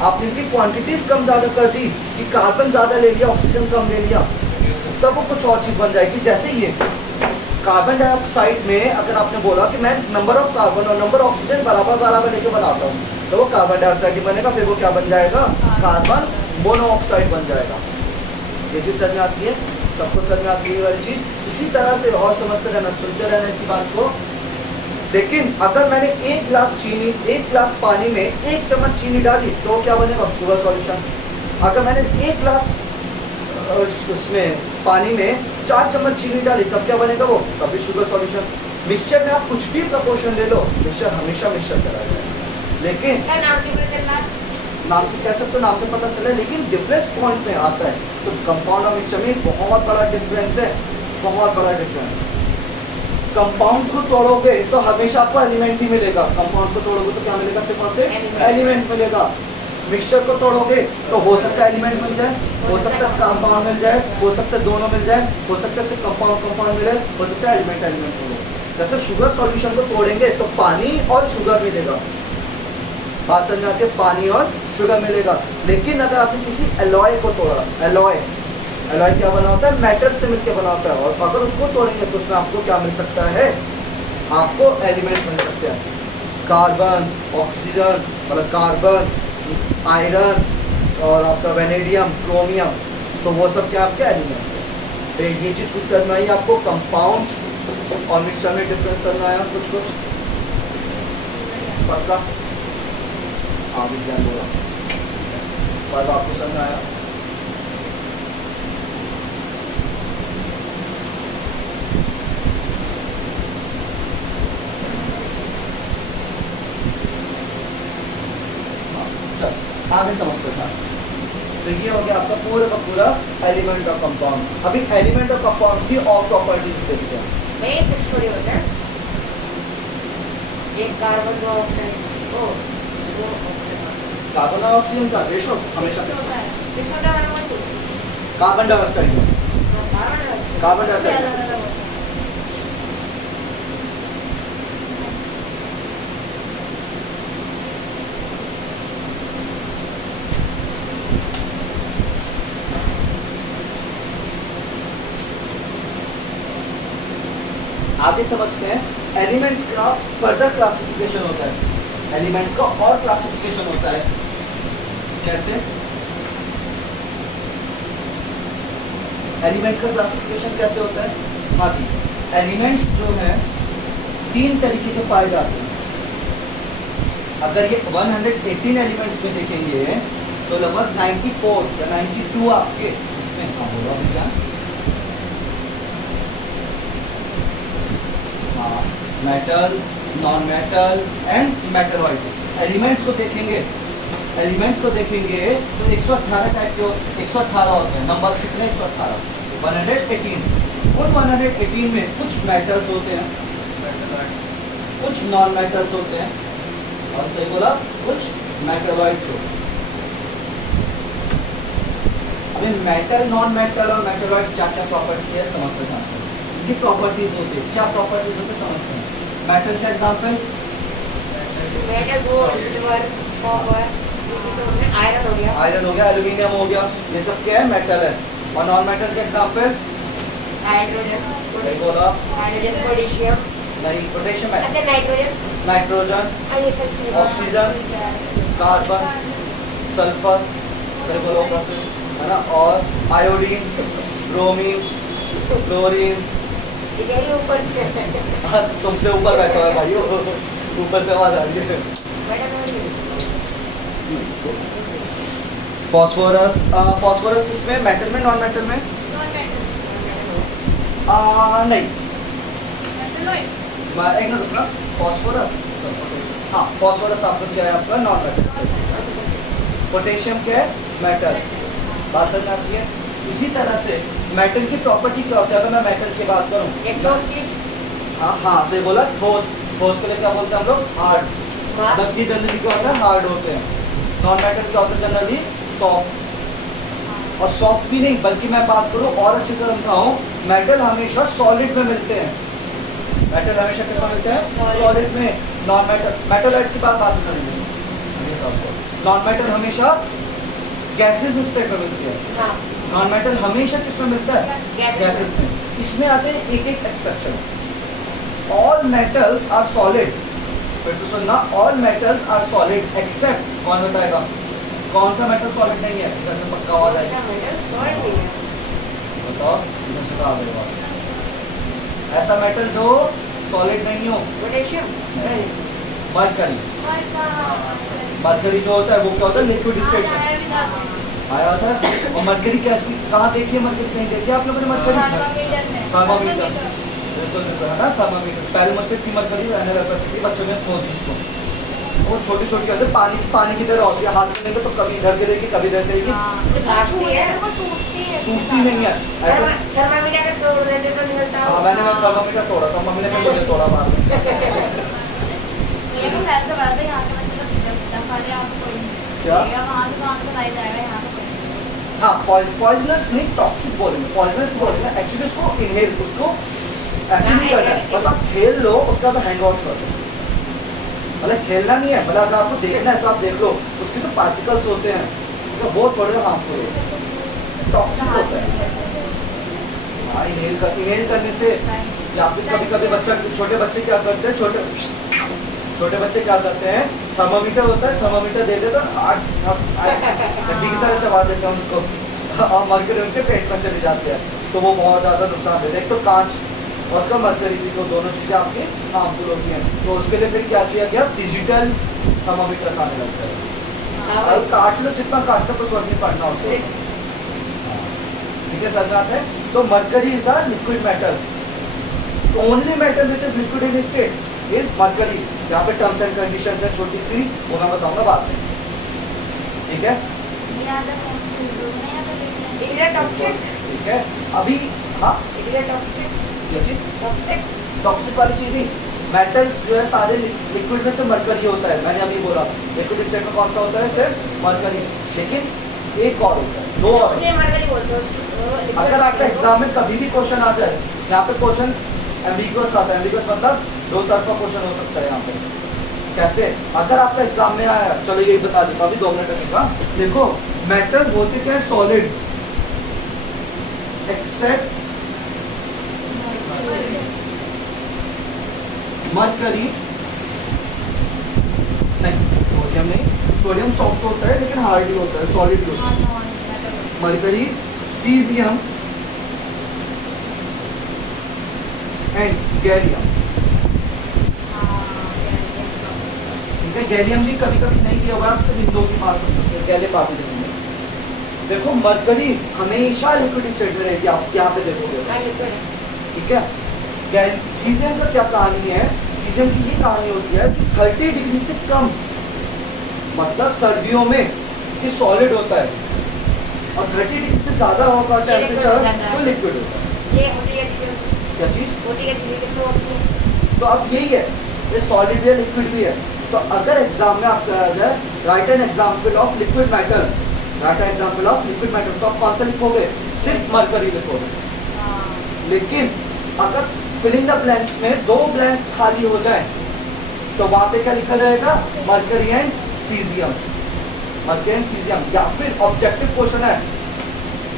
आपने इनकी क्वांटिटीज कम ज्यादा कर दी, कि कार्बन ज्यादा ले लिया ऑक्सीजन कम ले लिया, तब वो कुछ और चीज बन जाएगी। जैसे ये कार्बन डाइऑक्साइड में अगर आपने बोला कि मैं नंबर ऑफ कार्बन और नंबर ऑफ ऑक्सीजन बराबर लेके बनाता हूँ, तो वो कार्बन डाइऑक्साइड ही बनेगा, फिर वो क्या बन जाएगा, कार्बन मोनोऑक्साइड बन जाएगा। ये चीज समझ में आती है, सबको समझ में आती है वाली चीज। इसी तरह से और समझते रहना, सुनते रहना इसी बात को। लेकिन अगर मैंने 1 गिलास चीनी, 1 गिलास पानी में 1 चम्मच चीनी डाली तो क्या बनेगा, शुगर सॉल्यूशन। अगर मैंने 1 गिलास उसमें पानी में 4 चम्मच चीनी डाली तब क्या बनेगा, वो तब भी शुगर सॉल्यूशन। मिक्सचर में आप कुछ भी प्रपोर्शन ले लो, मिक्सचर हमेशा मिक्सचर चला जाएगा। लेकिन नाम से कह सकते हो, नाम से पता चला, लेकिन डिफरेंस पॉइंट में आता है। तो कंपाउंड और मिक्सचर में बहुत बड़ा डिफरेंस है, बहुत बड़ा डिफरेंस है। कंपाउंड्स को तोड़ोगे तो हमेशा आपको एलिमेंट ही मिलेगा। कंपाउंड्स को तोड़ोगे तो क्या मिलेगा? सिर्फ और सिर्फ एलिमेंट मिलेगा। मिक्सचर को तोड़ोगे तो हो सकता है एलिमेंट मिल जाए, हो सकता है कंपाउंड मिल जाए, हो सकता है दोनों मिल जाए, हो सकता है सिर्फ कंपाउंड मिले, हो सकता है एलिमेंट मिले। जैसे शुगर सॉल्यूशन को तोड़ेंगे तो पानी और शुगर मिलेगा, बात समझ आती है, पानी और शुगर मिलेगा। लेकिन अगर आपने किसी एलॉय को तोड़ा, एलॉय क्या बना होता है? मेटल से मिलकर बना होता है, और अगर उसको तोड़ेंगे तो उसमें आपको क्या मिल सकता है? आपको एलिमेंट मिल सकते हैं, कार्बन, ऑक्सीजन, मतलब कार्बन, आयरन और आपका वेनेडियम, क्रोमियम, तो वो सब क्या आपके एलिमेंट्स है। तो ये चीज़ कुछ समझ में आई आपको? कंपाउंड और मिक्सचर में डिफरेंस समझ में आया कुछ पक्का? हाँ विज्ञान बोला पर आपको समझ में आया? आगे समझते हैं। तो ये हो गया आपका पूरा का पूरा एलिमेंट और कंपाउंड। अभी एलिमेंट और कंपाउंड की और प्रॉपर्टीज देखते हैं। मैं एक स्टोरी होता है, एक कार्बन दो ऑक्सीजन, ओ दो ऑक्सीजन, कार्बन और ऑक्सीजन का रेशो हमेशा फिक्स होता है ना, कार्बन डाइऑक्साइड कार्बन ज़्यादा डाइऑक्साइड ज़्यादा होता है। आगे समझते हैं। एलिमेंट्स का फर्दर क्लासिफिकेशन होता है, एलिमेंट्स का और क्लासिफिकेशन होता है। कैसे? एलिमेंट्स का क्लासिफिकेशन कैसे होता है? हाँ जी, एलिमेंट्स जो है 3 तरीके के पाए जाते हैं। अगर ये 118 एलिमेंट्स में देखेंगे तो लगभग 94 या 92 आपके इसमें हाँ होगा भैया, हाँ, metal, non metal and metalloids. Elements को देखेंगे तो 118 टाइप के 118 होते हैं। नंबर कितने? 118, 118। उन 118 में कुछ मेटल्स होते हैं, कुछ नॉन मेटल्स होते हैं, और सही बोला, कुछ मेटलॉइड्स होते हैं। अभी मेटल, नॉन मेटल और मेटलॉइड क्या क्या प्रॉपर्टी है समझते हैं। इनकी प्रॉपर्टीज होती है, क्या प्रॉपर्टीज होते हैं समझते हैं। मेटल का example, metal gold, silver, copper, iron हो गया, एल्यूमिनियम हो गया, ये सब क्या है? मेटल है। और नॉन मेटल के एग्जांपल, हाइड्रोजन, सही बोला, पोटेशियम, नहीं पोटेशियम है, अच्छा नाइट्रोजन, ये सब चीजें, ऑक्सीजन, कार्बन, सल्फर, सही बोला ऊपर से, है ना, और आयोडीन, ब्रोमीन, क्लोरीन। इधर ऊपर से तुमसे ऊपर बैठा है भाई, ऊपर से आवाज आ रही है। फॉस्फोरस किसमें? मेटल में, नॉन मेटल में? नहीं, एक मिनट रुकना। फॉस्फोरस, हाँ फॉस्फोरस आपका क्या है? आपका नॉन मेटल। पोटेशियम क्या है? मेटल। बात समझ आती है? इसी तरह से मेटल की प्रॉपर्टी क्या होती है? अगर मैं मेटल की बात करूँ, हाँ सही बोला, ठोस के लिए क्या बोलते हैं हम लोग? हार्ड। बाकी जनरली क्या होता है? हार्ड होते हैं। नॉन मेटल क्या होता है? Generally soft. और सॉफ्ट भी नहीं, बल्कि मैं बात करूँ और अच्छे से समझाऊँ, मेटल हमेशा सॉलिड में मिलते हैं। मेटल हमेशा किसमें मिलते हैं? सॉलिड में। नॉन मेटल, मेटलॉइड की बात करेंगे। नॉन मेटल हमेशा गैसेस स्टेट में मिलती है। नॉन मेटल हमेशा किसमें मिलता है? गैसेस में। इसमें आते हैं एक एक exception. All metals are solid, फिर से सुनना, all metals are solid except, कौन बताएगा कौन सा मेटल सॉलिड नहीं है? कैसे पक्का आवाज आएगी? बताओ, ऐसा मेटल जो सॉलिड नहीं हो। मरकरी, मरकरी जो होता है वो क्या होता है? लिक्विड स्टेट में आया होता है। और मरकरी कैसी, कहाँ देखी है मरकरी? कहीं देखी आप लोगों ने मरकरी? थर्मामीटर, बिल्कुल है ना, थर्मामीटर। पहले मुझ पर थी मरकरी, रहने लगती थी, बच्चों में खो दी उसको। वो छोटी छोटी होती है, पानी की तरह होती है, हाथ में लेंगे तो कभी इधर गिरेगी, कभी इधर गिरेगी। टूटती नहीं है ऐसा। थर्मामीटर तोड़ देते तो निकलता हाँ मैंने कहा थर्मामीटर तोड़ा था, मम्मी ने कहा मुझे तोड़ा मार दो। लेकिन वैसे बात है यहाँ से मतलब दफा यहाँ से कोई नहीं क्या? वहाँ से कहाँ से लाई जाएगा यहाँ से कोई नहीं। हाँ पॉइजनस नहीं, टॉक्सिक बोलेंगे, पॉइजनस बोलेंगे एक्चुअली उसको इनहेल, उसको ऐसे नहीं करना है, बस आप खेल लो उसका तो हैंड वॉश कर दो। मतलब खेलना नहीं है, मतलब अगर आपको देखना है तो आप देख लो उसके जो पार्टिकल्स होते हैं तो बहुत बड़े हार्मफुल होते हैं, टॉक्सिक होता है। हाँ इनहेल करने से, या फिर कभी कभी बच्चा, छोटे बच्चे क्या करते हैं, छोटे बच्चे क्या करते हैं, थर्मामीटर होता है, थर्मामीटर दे देते हड्डी की तरह चबा देते हैं उसको और मरकरी उनके पेट में चले जाते हैं, तो वो बहुत ज़्यादा नुकसान देते हैं। एक तो कांच और उसका मरकरी भी, तो दोनों चीज़ें आपकी हार्मफुल होती हैं। तो उसके लिए फिर क्या किया गया, डिजिटल थर्मामीटर आने लगता है। और काट लो जितना काटना कुछ फर्क नहीं पड़ना उसको, ठीक है सर बात है। तो mercury is the liquid metal, only metal which is liquid in state is mercury. यहाँ पे टर्म्स एंड कंडीशंस है छोटी सी, वो मैं बताऊंगा बाद में, ठीक है। यहाँ पे कौन सी चीज़ होगी ना, यहाँ पे लिखना है। इधर टॉक्सिक, ठीक है अभी, हाँ इधर टॉक्सिक, ये चीज टॉक्सिक, टॉक्सिक वाली चीज नहीं, मेटल्स जो है सारे लिक्विड में से मरकरी होता है, मैंने अभी बोला लिक्विड स्टेट में कौन सा होता है, सिर्फ मरकरी। लेकिन एक और होता है, दो और। उसे मरकरी बोलते हैं उसको। अगर आपका एग्जाम में कभी भी क्वेश्चन आ जाए, यहाँ पे क्वेश्चन एम्बिगुअस आता है, एम्बिगुअस मतलब दो तरफा क्वेश्चन हो सकता है यहाँ पे। कैसे, अगर आपका एग्जाम में आया, चलो यही बता देता अभी 2 मिनट लगेगा। देखो मेटल होते क्या है, सॉलिड एक्सेप्ट मरकरी, नहीं सोडियम नहीं, सोडियम सॉफ्ट होता है लेकिन हार्ड ही होता है, सॉलिड ही होता है। मरकरी, सीजियम एंड गैलियम, ठीक है। गैलियम भी कभी कभी नहीं दिया हुआ, आप सिर्फ इन दो की बात समझते हैं, गैलियम आप देखेंगे। देखो मरकरी हमेशा लिक्विड स्टेट में रहेगी, आप यहाँ पे देखोगे, ठीक है। सीजियम का क्या कहानी है, सीजियम की ये कहानी होती है कि 30 डिग्री से कम, मतलब सर्दियों में ये सॉलिड होता है, और 30 डिग्री से ज्यादा होगा टेम्परेचर तो लिक्विड होता है। ये होती है क्या चीज होती है किसको होती है? तो अब यही है, ये सॉलिड भी है लिक्विड भी है। तो अगर एग्जाम में आपका आ जाए right an example of liquid metal, right an example of liquid metal, तो आप कौन सा लिखोगे, सिर्फ मरकरी लिखोगे। लेकिन अगर फिलिंग द ब्लैंक्स में 2 ब्लैंक खाली हो जाए तो वहां पे क्या लिखा जाएगा, mercury and caesium, mercury and caesium. या फिर ऑब्जेक्टिव क्वेश्चन है,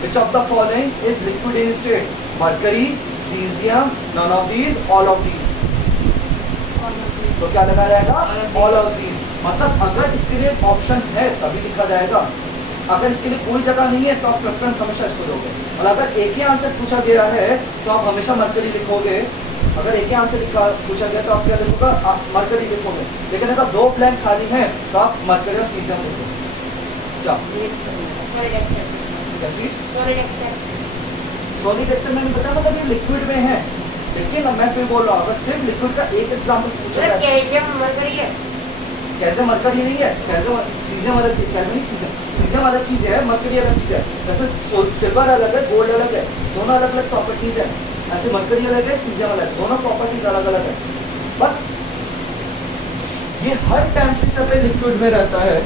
which of the following is liquid in state, mercury, cesium, none of these, all of these, तो क्या लगा जाएगा, all of these। मतलब अगर इसके लिए ऑप्शन है तभी लिखा जाएगा, अगर इसके लिए कोई जगह नहीं है तो आप प्रेफरेंस हमेशा इसको दोगे। और अगर एक ही आंसर पूछा गया है तो आप हमेशा मरकरी लिखोगे, अगर एक ही आंसर पूछा गया तो आप क्या लिखोगे, मरकरी लिखोगे। लेकिन अगर 2 ब्लैंक खाली हैं तो आप मरकरी और सीजियम लिखोगे। क्या चीज, सॉलिड एक्सेल मैंने बताया, मतलब ये लिक्विड में है। लेकिन अब मैं फिर बोल रहा हूँ, अगर सिर्फ लिक्विड का एक एग्जाम्पल पूछा जाए, कैल्शियम मरकरी है, कैसे मरकरी नहीं है, कैसे सीजियम अलग चीज, कैसे नहीं सीजियम अलग चीज है, मरकरी अलग चीज है। जैसे सिल्वर अलग है, गोल्ड अलग है, दोनों अलग अलग प्रॉपर्टीज है, ऐसे मरकरी अलग है, सीजियम अलग है, दोनों प्रॉपर्टीज अलग अलग है। बस ये हर टेम्परेचर पे लिक्विड में रहता है,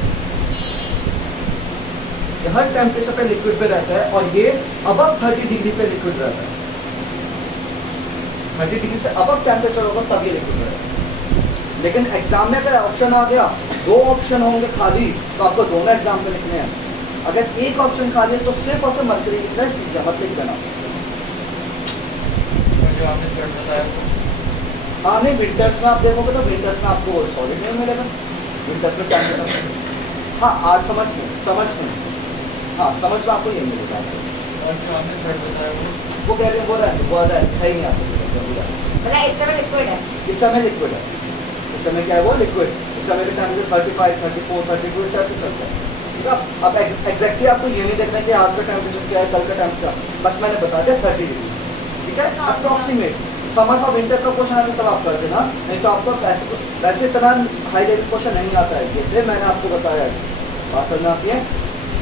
ये हर टेम्परेचर पे लिक्विड पे रहता है, और ये अबव 30 डिग्री पे लिक्विड रहता है। 30 डिग्री से अबव टेम्परेचर होगा तब ये लिक्विड रहता है। लेकिन एग्जाम में अगर ऑप्शन आ गया, 2 ऑप्शन होंगे खाली, तो आपको दोनों एग्जाम में लिखने हैं। अगर एक ऑप्शन खाली है तो सिर्फ और सिर्फ मरकरी लिखना है, सीजियम मत लिख देना। जो आपने थर्ड बताया वो हाँ नहीं, विंटर्स में आप देखोगे तो विंटर्स में आपको सॉलिड नहीं मिलेगा, विंटर्स में टेम्परेचर, हाँ आज समझ में हाँ समझ में आपको ये मिलेगा। और जो आपने थर्ड बताया वो कह रहे हैं, वो रहा है, वो आ रहा है ही नहीं आपको समझ। मतलब इस समय लिक्विड है, इस समय लिक्विड है, इस समय क्या है वो लिक्विड, इस समय का टेम्परेचर 35, 34, 32 इस से चलता है, ठीक है। अब एग्जैक्टली आपको ये नहीं देखना कि आज का टेम्परेचर क्या है, कल का टेम्परेचर, बस मैंने बता दिया 30 डिग्री, ठीक है। अप्रॉक्सीमेट समर्स और विंटर का क्वेश्चन आने तब आप कर देना, नहीं तो आपको वैसे इतना हाई लेवल क्वेश्चन नहीं आता है, जैसे मैंने आपको बताया, बात समझ में आती है।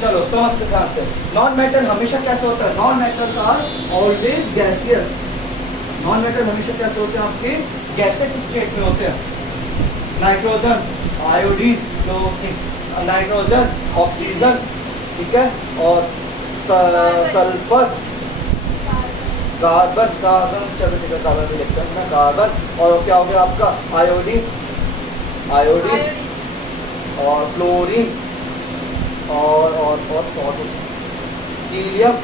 चलो समझते ध्यान से। नॉन मेटल हमेशा कैसे होता है? Non metals are always gaseous. Non metal हमेशा कैसे होते हैं? आपके गैसेस स्टेट में होते हैं। नाइट्रोजन, आयोडीन, तो नाइट्रोजन, ऑक्सीजन, ठीक है, और सल्फर, कार्बन, चलो ठीक है, कार्बन भी लिखते हैं ना, कार्बन, और क्या हो गया आपका? आयोडीन, और फ्लोरीन, और हीलियम,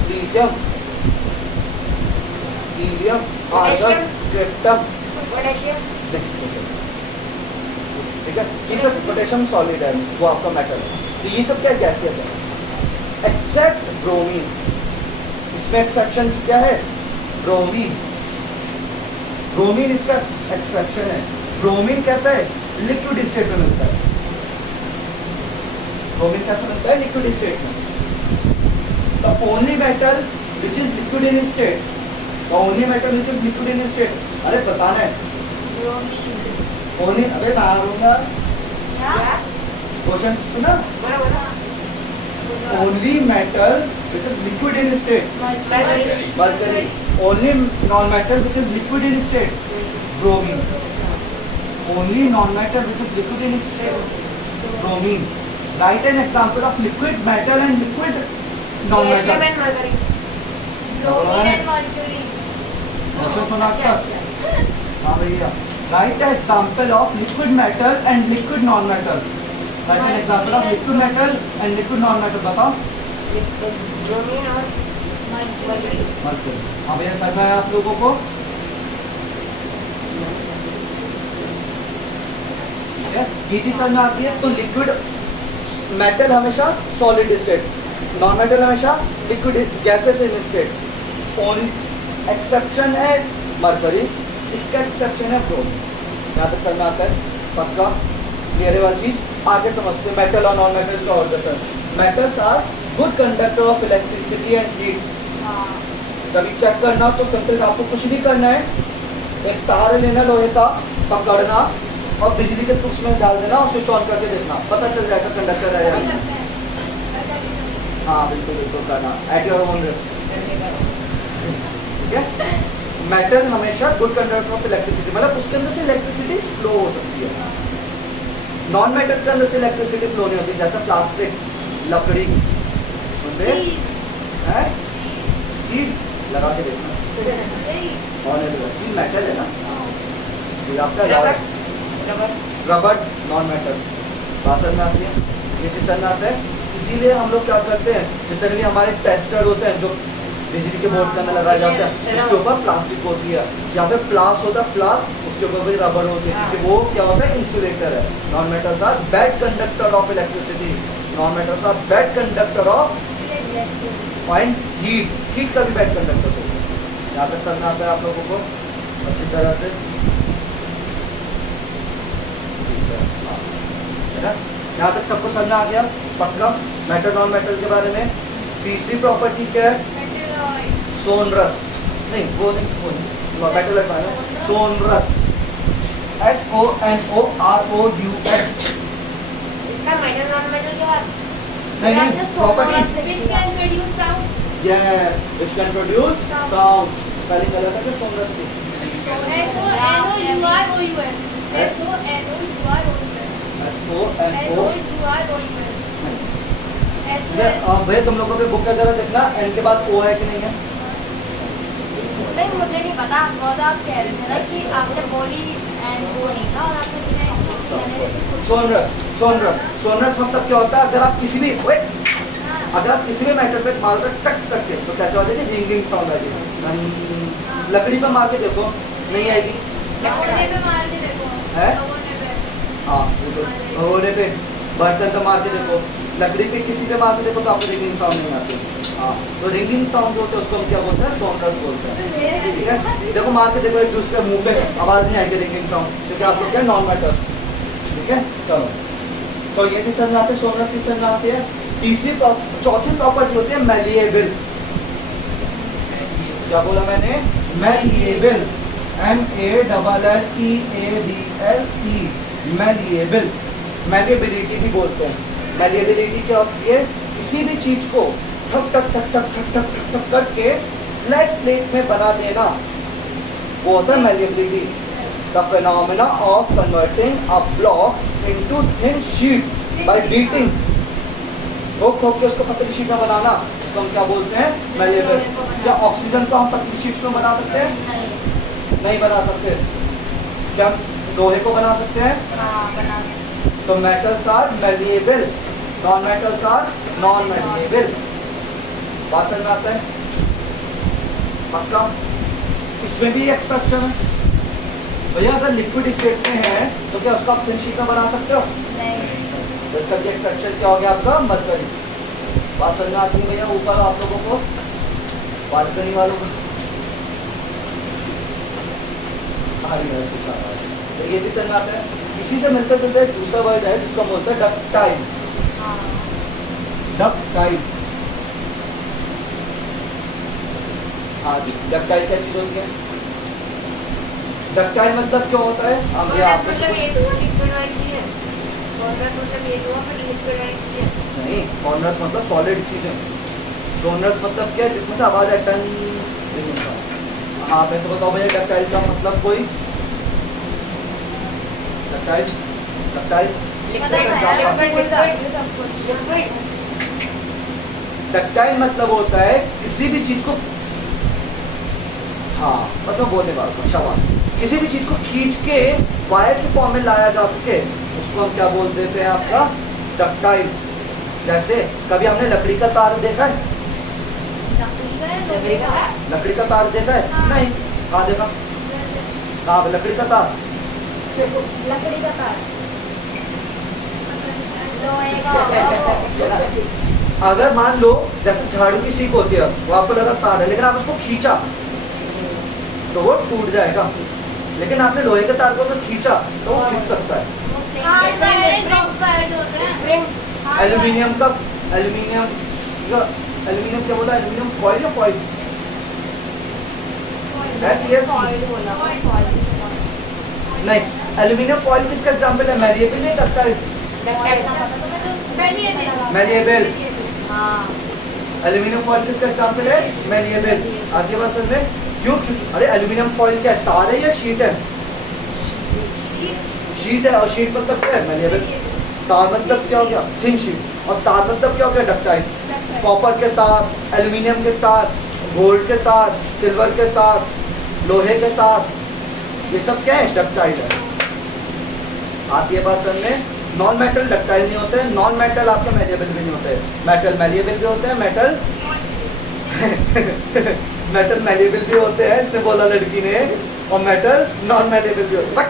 हीलियम, आर्गन, क्रिप्टम, पोटेशियम, ठीक है, ये सब पोटेशियम सॉलिड है, वो आपका मेटल है। तो ये सब क्या गैसियस है, एक्सेप्ट ब्रोमीन। इसमें एक्सेप्शंस क्या है? ब्रोमीन, ब्रोमीन इसका एक्सेप्शन है। ब्रोमीन कैसा है? लिक्विड स्टेट में मिलता है। ब्रोमीन कैसे मिलता है? लिक्विड स्टेट में। The only metal which is liquid in state, the only metal which is liquid in state, अरे बताना है। ब्रोमीन। ओनली, अबे ना दूंगा, क्या? क्वेश्चन सुना। बोला only metal which is liquid in state, mercury. Only non metal which is liquid in state, bromine. Only non metal which is liquid in state, bromine. Right an example of liquid metal and liquid non potassium metal. And mercury. Bromine and mercury. Question सुना आपका? हाँ भैया, right example of liquid metal and liquid non metal. Right an example of liquid metal and liquid non metal, बताओ। ब्रोमीन और मर्क्यूरी। मरकरी। हाँ भैया, समझ में आया आप लोगों को? ठीक है, ये चीज समझ में आती है। तो लिक्विड मेटल हमेशा सॉलिड स्टेट, नॉन मेटल हमेशा liquid gases in state. Only exception है मरकरी, इसका एक्सेप्शन है ब्रोमीन। यहाँ तक समझ में आता है? पक्का क्लियर है वाली चीज। आगे समझते हैं मेटल और नॉन मेटल का और difference. Metals are good conductor of electricity and heat. कभी चेक करना तो सिंपल, आपको कुछ नहीं करना है, एक तार लेना लोहे का, पकड़ना और बिजली के उसमें डाल देना और स्विच ऑन करके देखना, पता चल जाएगा कंडक्टर है या नहीं। हाँ बिल्कुल बिल्कुल करना, एट योर ओन रिस्क। ठीक है, मेटल हमेशा गुड कंडक्टर ऑफ इलेक्ट्रिसिटी, मतलब उसके अंदर से इलेक्ट्रिसिटी फ्लो हो सकती है। नॉन मेटल के अंदर से इलेक्ट्रिसिटी फ्लो नहीं होती, जैसा प्लास्टिक, लकड़ी, उससे है स्टील लगा के देखना, और स्टील मेटल है ना, स्टील आपका रबर नॉन मेटल। बात समझ में आती है? ये चीज समझ में आता है। इसीलिए हम लोग क्या करते हैं, जितने भी हमारे टेस्टर होते हैं जो बिजली के बोर्ड के अंदर लगाए जाते हैं, उसके ऊपर प्लास्टिक होती है, यहाँ पे प्लास होता है, प्लास उसके ऊपर भी रबर होती है, क्योंकि वो क्या होता है? इंसुलेटर है। Non metals are bad conductor of electricity, non metals are bad conductor of point heat, heat का भी बैड कंडक्टर होता है। यहाँ पे समझ में आता है आप लोगों को अच्छी तरह से? यहाँ तक सबको समझ में आ गया? पक्का। मेटल नॉन मेटल के बारे में। तीसरी प्रॉपर्टी क्या है? सोनरस, नहीं वो नहीं, मेटल है सोनरस, SONOROUS। इसका मेटल नॉन मेटल क्या है? नहीं property, Which can produce sound? which can produce sound। Spelling गलत है क्या सोनरस की? SONOUROUS। S- SONOUROUS। भैया तुम लोगों के बुक का जरा देखना, एन के बाद ओ है कि नहीं है? नहीं मुझे नहीं पता, बहुत आप कह रहे थे ना कि आपने बोली एंड वो नहीं था, और आपने मैंने इसकी कुछ सोनरस, सोनरस, सोनरस मतलब क्या होता है? अगर आप किसी भी अगर आप किसी भी मैटर पे मार कर टक टक के तो कैसे आती है? रिंगिंग साउंड आएगी। लकड़ी पे मार के देखो, नहीं आएगी। भगोने पे मार के देखो, है? भगोने पे। हाँ भगोने पे, बर्तन पे मार के देखो, लकड़ी पे किसी पे मार के देखो तो आपको रिंगिंग साउंड नहीं आती। हाँ, तो रिंगिंग साउंड जो होता है उसको हम क्या बोलते हैं? सोनरस बोलते हैं। ठीक है, देखो मार के देखो एक दूसरे मुंह पे, आवाज नहीं आएगी रिंगिंग साउंड, क्योंकि आप लोग क्या नॉन मेटल। ठीक है, चलो तो ये चीज समझ में आते हैं, सोनरस चीज समझ में आती है। चौथी प्रॉपर्टी होती है मैलिएबल। क्या बोला मैंने? Malleable, MALLEABLE, malleable. मैलिएबिलिटी भी बोलते हैं। मैलिएबिलिटी क्या होती है? किसी भी चीज को ठक ठक ठक ठक ठक ठक ठक ठक करके फ्लैट प्लेट में बना देना, वो होता है malleability. The phenomena of converting a block into thin sheets bye beating, ठोक ठोक के उसको पतली शीट में बनाना, इसको हम क्या बोलते हैं? मैलिएबल। क्या ऑक्सीजन को हम पतली शीट्स में बना सकते हैं? नहीं। नहीं बना सकते। क्या हम लोहे को बना सकते हैं? हाँ बना सकते। तो metals are malleable, non metals are non malleable. बात समझ में आता है? पक्का? इसमें भी एक्सेप्शन है भैया, अगर लिक्विड स्टेट में है तो क्या उसको आप थिन शीट में बना सकते हो? नहीं। तो इसका भी एक्सेप्शन क्या हो गया आपका? मरकरी। बात समझ में आती है भैया? ऊपर आप लोगों को, बालकनी वालों को तो ये चीज समझ में आता है। इसी से मिलते जुलते एक दूसरा वर्ड है जिसको हम बोलते हैं डक्टाइल। हाँ। डक्टाइल, हाँ जी, डक्टाइल क्या चीज होती है? डक्टाइल मतलब क्या होता है? हम ये आपको मतलब ये तो लिक्विड वाली चीज है। सोनरस मतलब ये तो फिर लिक्विड वाली चीज है। नहीं, सोनरस मतलब सॉलिड चीज है। सोनरस मतलब क्या है? जिसमें से आवाज है टन। आप ऐसे बताओ भैया डक्टाइल का मतलब कोई? डक्टाइल, डक्टाइल डक्टाइल मतलब होता है किसी भी चीज को, हाँ मतलब बोलने वाला शाबाश, किसी भी चीज को खींच के वायर के फॉर्म में लाया जा सके, उसको हम क्या बोल देते हैं? आपका डक्टाइल। जैसे कभी हमने लकड़ी का तार देखा है? लकड़ी का लकड़ी का तार देखा है? हाँ। नहीं। कहाँ देखा? कहाँ पे लकड़ी का तार? लकड़ी का तार लोहे का होगा वो। अगर मान लो जैसे झाड़ू की सीख होती है, वो आपको लगा तार है, लेकिन आप उसको खींचा तो वो टूट जाएगा, लेकिन आपने लोहे के तार को तो खींचा तो वो खींच सकता है। हाँ, स्प्रिंग होते हैं। स्प्रिंग एल्यूमिनियम का, एल्यूमिनियम एल्यूमिनियम क्या बोला? एल्यूमिनियम फॉइल या फॉइल? FES? फॉइल बोला, फॉइल। नहीं, एल्यूमिनियम फॉइल किसका एग्जांपल है? मैलिएबल या डक्टाइल? मैलिएबल। हाँ। एल्यूमिनियम फॉइल किसका एग्जांपल है? मैलिएबल। आगे बात समझ में? क्यों? अरे एल्यूमिनियम फॉइल क्या है? तार है या शीट है? शीट है, और शीट मतलब क्या है? मैलिएबल। तार मतलब क्या हो गया? Thin sheet. और तार मतलब क्या हो गया? डक्टाइल। कॉपर के तार, एल्यूमिनियम के तार, गोल्ड के तार, सिल्वर के तार, लोहे के तार, ये सब क्या है? डक्टाइल है। आती है बात समझ में? नॉन मेटल डक्टाइल नहीं होते हैं, नॉन मेटल आपके मैलिएबल भी नहीं होते हैं। मेटल मैलिएबल भी होते हैं, मेटल मेटल मैलिएबल भी होते हैं, इसने बोला लड़की ने, और मेटल नॉन मैलिएबल भी होते हैं।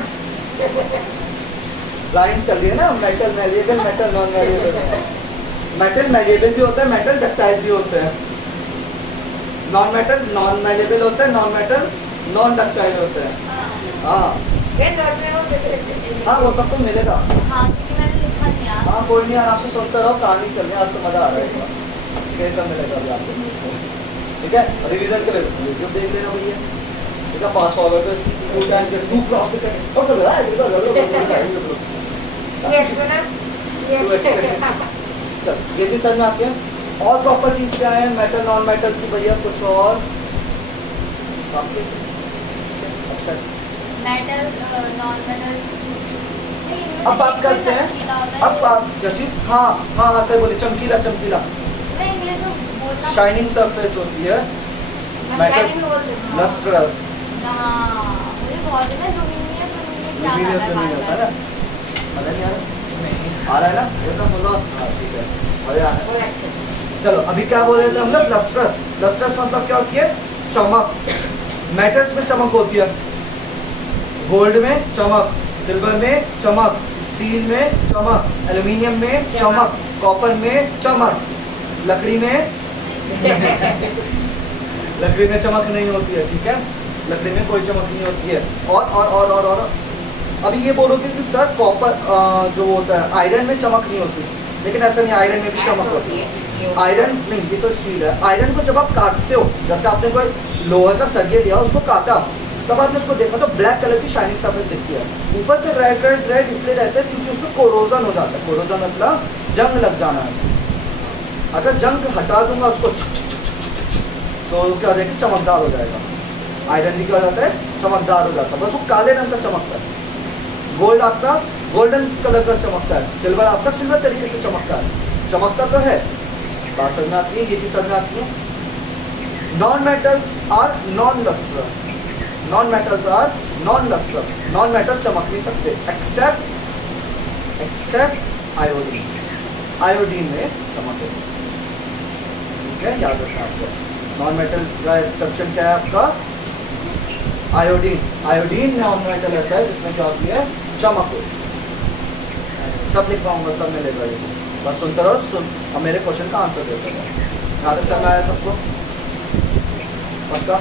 लाइन चल रही है ना, metal malleable, metal non malleable. Metal malleable भी होता है, मेटल डक्टाइल भी होते हैं। नॉन मेटल नॉन मैलिएबल होता है, नॉन मेटल नॉन डक्टाइल होते हैं। हाँ ये नोट्स में वो कैसे लिखते हैं? हाँ, वो सबको मिलेगा। हाँ, क्योंकि मैंने लिखा नहीं यार। हाँ कोई नहीं, आराम से सुनते रहो, कहानी चल रही है, आज तो मजा आ रहा है। कैसा मिलेगा अभी आपको? ठीक है, रिवीजन के लिए यूट्यूब देख लेना भैया, ठीक है? Fast forward two times two cross पे और कर रहा है चल, ये चीज समझ में आती है। और प्रॉपर्टीज क्या है मेटल नॉन मेटल की भैया? कुछ और अच्छा, मेटल नॉन मेटल। अब बात करते हैं, अब बात क्या चीज? हाँ हाँ हाँ सही बोली, चमकीला चमकीला, नहीं ये तो बोलना शाइनिंग सरफेस होती है, मेटल्स लस्ट्रस। हाँ, मुझे बहुत है ना लुमिनियस क्या लुमिनियस है लुमिनियस है ना? मजा नहीं आ रहा? नहीं आ रहा है ना? एकदम बोलो। हाँ ठीक है, अरे आ रहा है। चलो अभी क्या बोल रहे थे हम लोग? लस्ट्रस। लस्ट्रस मतलब क्या होती है? चमक। मेटल्स में चमक होती है, गोल्ड में चमक, सिल्वर में चमक, स्टील में चमक, एल्यूमिनियम में चमक, कॉपर में चमक, लकड़ी में लकड़ी में चमक नहीं होती है, ठीक है? लकड़ी में कोई चमक नहीं होती है। और अभी ये बोलोगे कि सर कॉपर जो होता है आयरन में चमक नहीं होती, लेकिन ऐसा नहीं, आयरन में भी चमक होती है। आयरन नहीं, ये तो स्टील है। आयरन को जब आप काटते हो, जैसे आपने कोई लोहे का सरिया लिया, उसको काटा, तब आपने उसको देखा तो ब्लैक कलर की शाइनिंग सरफेस दिखती है। ऊपर से रेड रेड रेड इसलिए रहता है क्योंकि उसमें कोरोजन हो जाता है। कोरोजन मतलब जंग लग जाना है। अगर जंग हटा दूंगा उसको तो क्या हो जाएगी, चमकदार हो जाएगा। आयरन भी क्या हो जाता है, चमकदार हो जाता है, बस वो काले रंग का चमकता है। गोल्ड आपका गोल्डन कलर का चमकता है, सिल्वर आपका सिल्वर तरीके से चमकता है, चमकता तो है। बात समझ में आती है, ये चीज समझ में आती है। Non metals are non lustrous, non metals are non lustrous, non metal चमक नहीं सकते एक्सेप्ट आयोडीन, आयोडीन में चमके। ठीक है, याद रखना आपको। नॉन मेटल का एक्सेप्शन क्या है आपका, आयोडीन। आयोडीन नॉन मेटल ऐसा है जिसमें क्या होती है, चमक होती है। सब लिखवाऊंगा, सब मिलेगा ये, बस सुनते रहो, सुन और मेरे क्वेश्चन का आंसर देते रहो। यहाँ तक समझ आया सबको, पक्का?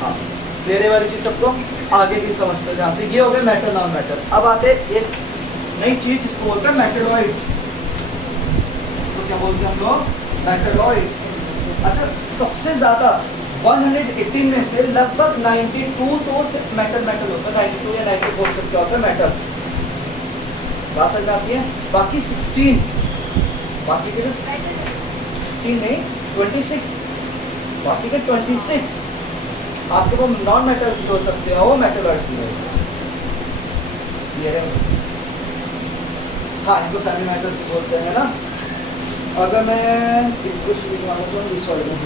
हाँ, क्लियर है वाली चीज सबको? आगे की समझते ध्यान से। ये हो गए मेटल नॉन मेटल। अब आते एक नई चीज जिसको बोलते हैं मेटलॉइड्स। इसको क्या बोलते हैं हम लोग, मेटलॉइड्स। अच्छा, सबसे ज्यादा 118 में से लगभग 92 तो मेटल मेटल होता है, 92 या 94% क्या होता है, मेटल। बात समझ में आती है? बाकी 16, बाकी के 16 नहीं 26, बाकी के 26 आपके वो नॉन मेटल्स भी हो सकते हैं, वो मेटलॉइड्स भी हो सकते हैं। ये है, हाँ, इनको सेमी मेटल्स बोलते हैं ना। अगर मैं कुछ लिखवाना चाहूँ इस वाले में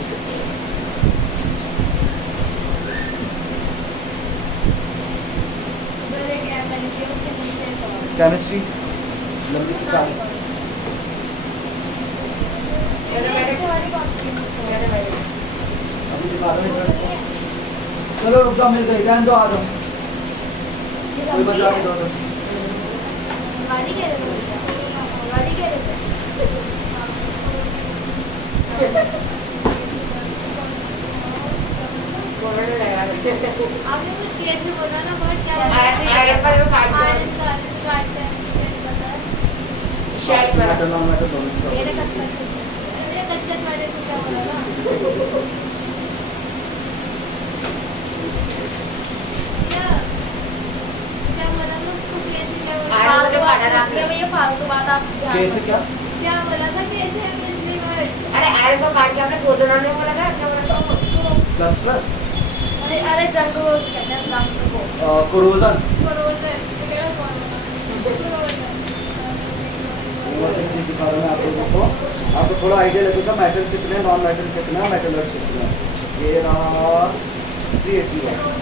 केमिस्ट्री लंबी सी कहानी। अभी दिखा रहा हूँ, चलो रुक जाओ, मिल गई, रहने दो, आ जाओ, कोई बजा नहीं दो। आपने कुछ क्लियर भी बोला ना, बट क्या आयरन पर वो काट दो। आयरन का काटते हैं, पता है? शेल्स पर मेटल नॉन मेटल दोनों। मेरे कच वाले को क्या बोला ना, क्या बोला था उसको, कैसे क्या बोला, आयरन को काटा था फालतू में, ये फालतू बात आप ध्यान कैसे रखो। क्या? क्या बोला था, कैसे मिसली वर्ड? अरे आयरन को काट के आपने गोजोनॉन में बोला था, क्या बोला था? प्लस अरे जंग वो कहते हैं, जंग को कोरोजन। कोरोजन, तो क्या कौन बस एक चीज दिखा रहा हूँ मैं आप लोगों को, आपको थोड़ा आइडिया लगेगा मेटल कितने, नॉन मेटल कितना, मेटलॉइड्स कितने। ये रहा 381।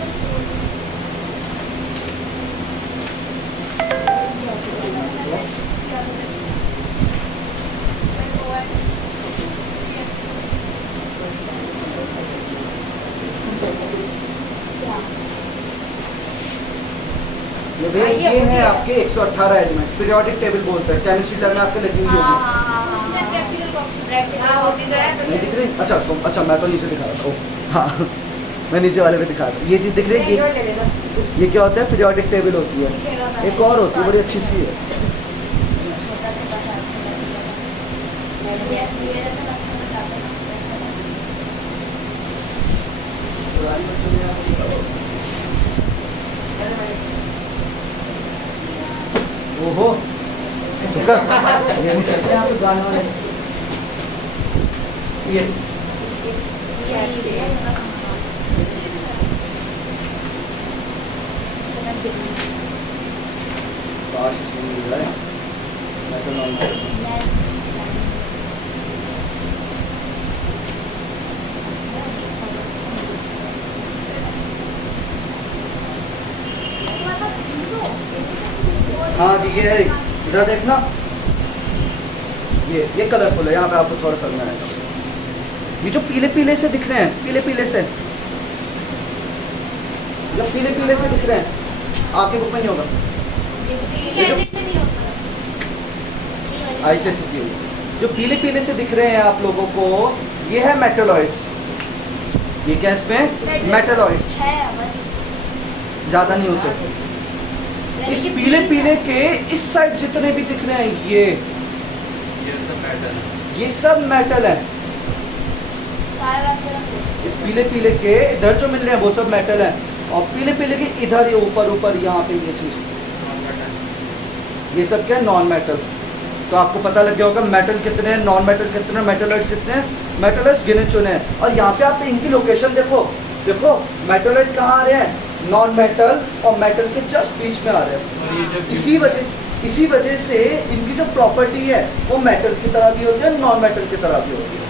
ये है आपके 118 एलिमेंट्स, पीरियोडिक टेबल बोलते हैं, केमिस्ट्री लैब में आपके लगी हुई होगी। उसमें प्रैक्टिकल हाँ होती तो है नहीं दिख रही? अच्छा मैं तो नीचे दिखा रहा था। ओ हाँ, मैं नीचे वाले पे दिखा रहा था। ये चीज़ दिख रही है, ले लेना। ये क्या होता है, पीरियोडिक टेबल होती है। एक और होती है बड़ी अच्छी सी है, ओहो चक्कर ये नहीं चलते यहाँ पे गाने वाले। ये काश इसमें मिल जाए, मैं तो नॉन हाँ जी, ये है, इधर देखना, ये कलरफुल है, यहाँ पे आपको थोड़ा समझ में आएगा। ये जो पीले पीले से दिख रहे हैं, पीले पीले से, जो पीले पीले से दिख रहे हैं, आपके बुक में नहीं होगा, ऐसे सीखी हुई, जो पीले पीले से दिख रहे हैं आप लोगों को, ये है मेटलॉइड्स। ये क्या इसमें, मेटलॉइड्स, ज्यादा नहीं होते। इस पीले पीले के इस साइड जितने भी दिख रहे हैं, ये सब मेटल है। इस पीले पीले के इधर जो मिल रहे हैं वो सब मेटल है, और पीले पीले के इधर ये ऊपर ऊपर यहाँ पे ये चीज, ये सब क्या है, नॉन मेटल। तो आपको पता लग गया होगा मेटल कितने हैं, नॉन मेटल कितने हैं, मेटलॉइड्स कितने हैं। मेटलॉइड्स गिने चुने हैं। और यहाँ पे आप इनकी लोकेशन देखो, देखो मेटलॉइड कहाँ आ रहे हैं, नॉन मेटल और मेटल के जस्ट बीच में आ रहे हैं। और ये जो इसी वजह से इनकी जो प्रॉपर्टी है वो मेटल की तरह भी होती है, नॉन मेटल की तरह भी होती है।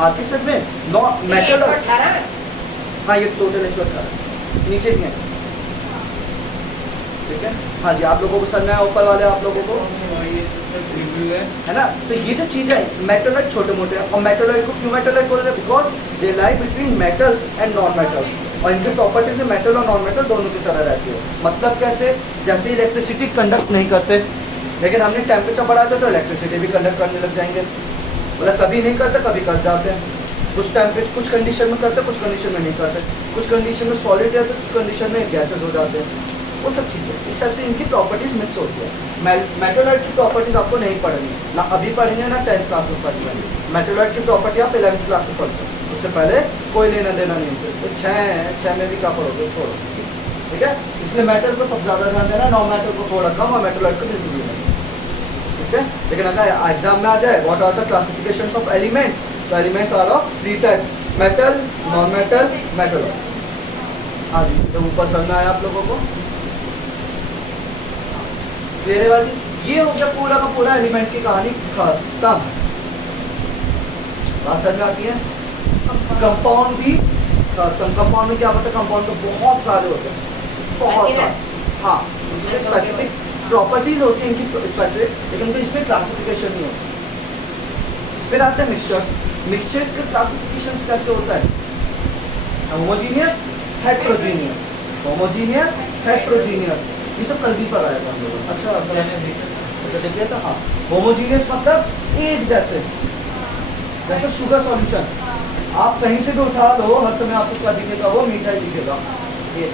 आती सब में नॉन मेटल और 118 हाँ ये टोटल 118 नीचे भी है, ठीक है। हाँ जी, आप लोगों को समझ में आया, ऊपर वाले आप लोगों को, ये सब रिव्यू है है ना। तो ये जो चीज़ है मेटलॉइड छोटे मोटे हैं, और मेटलॉइड को क्यों मेटलॉइड बोल रहे हैं, because they lie between metals and non metals, और इनकी प्रॉपर्टीज में मेटल और नॉन मेटल दोनों की तरह रहती है। मतलब कैसे, जैसे इलेक्ट्रिसिटी कंडक्ट नहीं करते, लेकिन हमने टेम्परेचर बढ़ाते तो इलेक्ट्रिसिटी भी कंडक्ट करने लग जाएंगे। मतलब कभी नहीं करते, कभी कर जाते हैं। कुछ टेम्परेचर कुछ कंडीशन में करते, कुछ कंडीशन में नहीं करते, कुछ कंडीशन में सॉलिड रहते, कुछ कंडीशन में गैसेस हो जाते हैं, वो सब चीज़ें। इस टाइप से इनकी प्रॉपर्टीज मिक्स होती है। मेटलॉइड की प्रॉपर्टीज आपको नहीं पढ़नी, ना अभी पढ़ेंगे ना 10th क्लास में पढ़ेंगे। मेटलॉइड की प्रॉपर्टी आप 11th क्लास से पढ़ते हैं, उससे पहले कोई लेना देना नहीं है। तो 6 में भी क्या पढ़ोगे, छोड़ो, ठीक है। इसलिए मेटल को सबसे ज़्यादा ध्यान देना, नॉन मेटल को थोड़ा कम और मेटलॉइड को बिल्कुल भी नहीं, ठीक है। लेकिन अगर एग्जाम में आ जाए what are the classifications of elements, तो elements are of 3 types, metal, non metal, metalloid. हाँ जी, तो ऊपर समझ में आया आप लोगों को, तेरे बाजी। ये हो गया पूरा का पूरा एलिमेंट की कहानी खत्म। बात समझ में आती है। कंपाउंड भी खत्म। कंपाउंड में क्या होता है, कंपाउंड तो बहुत सारे होते हैं, बहुत सारे। हाँ, उनके स्पेसिफिक प्रॉपर्टीज होती हैं इनकी स्पेसिफिक, लेकिन उनके इसमें क्लासिफिकेशन नहीं होती। फिर आते हैं मिक्सचर्स। मिक्सचर्स का क्लासिफिकेशन कैसे होता है, होमोजीनियस, हेट्रोजीनियस, होमोजीनियस, हेट्रोजीनियस, ये सब कल भी पढ़ाया था हम लोगों ने। अच्छा देखिए था। हाँ, होमोजीनियस मतलब एक जैसे, जैसे शुगर सॉल्यूशन आप कहीं से भी उठा लो, हर समय आपको क्या दिखेगा, वो मीठा ही दिखेगा। ये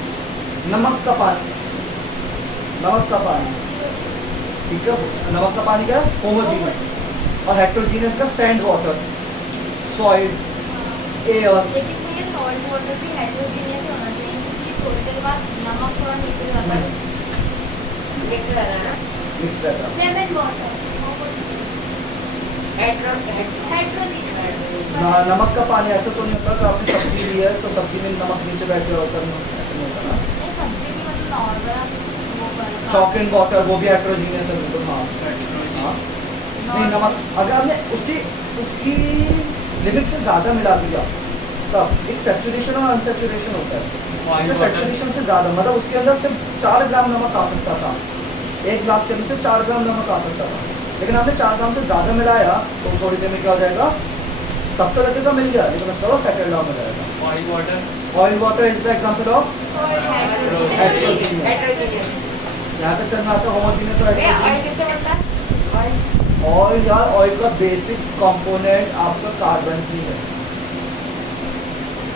नमक का पानी, नमक का पानी, ठीक है। नमक का पानी क्या है, होमोजीनियस। और हेट्रोजीनियस का सैंड वाटर, सॉइल, एयर। लेकिन ये सॉल्ट वाटर भी हेट्रोजीनियस होना चाहिए, क्योंकि थोड़ी देर बाद नमक थोड़ा नीचे जाता है। मिक्स रहना ना, मिक्स रहता है। Lemon water heterogeneous. नमक का पानी ऐसा तो नहीं होता कि आपकी सब्जी भी है तो सब्जी में नमक नीचे बैठ गया होता है, ऐसा नहीं होता ना। नहीं, सब्जी भी मतलब नॉर्मल वो वाला। चॉक एंड वाटर वो भी हेट्रोजीनियस है बिल्कुल। हाँ हाँ, नहीं नमक अगर आपने उसकी लिमिट से ज़्यादा मिला दिया तब एक सैचुरेशन और अनसैचुरेशन होता है। सैचुरेशन से ज़्यादा मतलब उसके अंदर सिर्फ 4 ग्राम नमक आ सकता था, एक गिलास के अंदर से 4 ग्राम नमक आ सकता था, लेकिन आपने 4 ग्राम से ज़्यादा मिलाया तो थोड़ी देर में क्या हो जाएगा, तब तो लगेगा मिल गया, लेकिन उसका वो सेकंड डाउन हो जाएगा। Oil water is the example of heterogeneous. यहाँ पे सर में आता है होमोजीनियस और ऑयल हेट्रोजीनियस। किससे बनता है, ऑयल ऑयल यार, ऑयल का बेसिक कंपोनेंट आपका कार्बन ही है।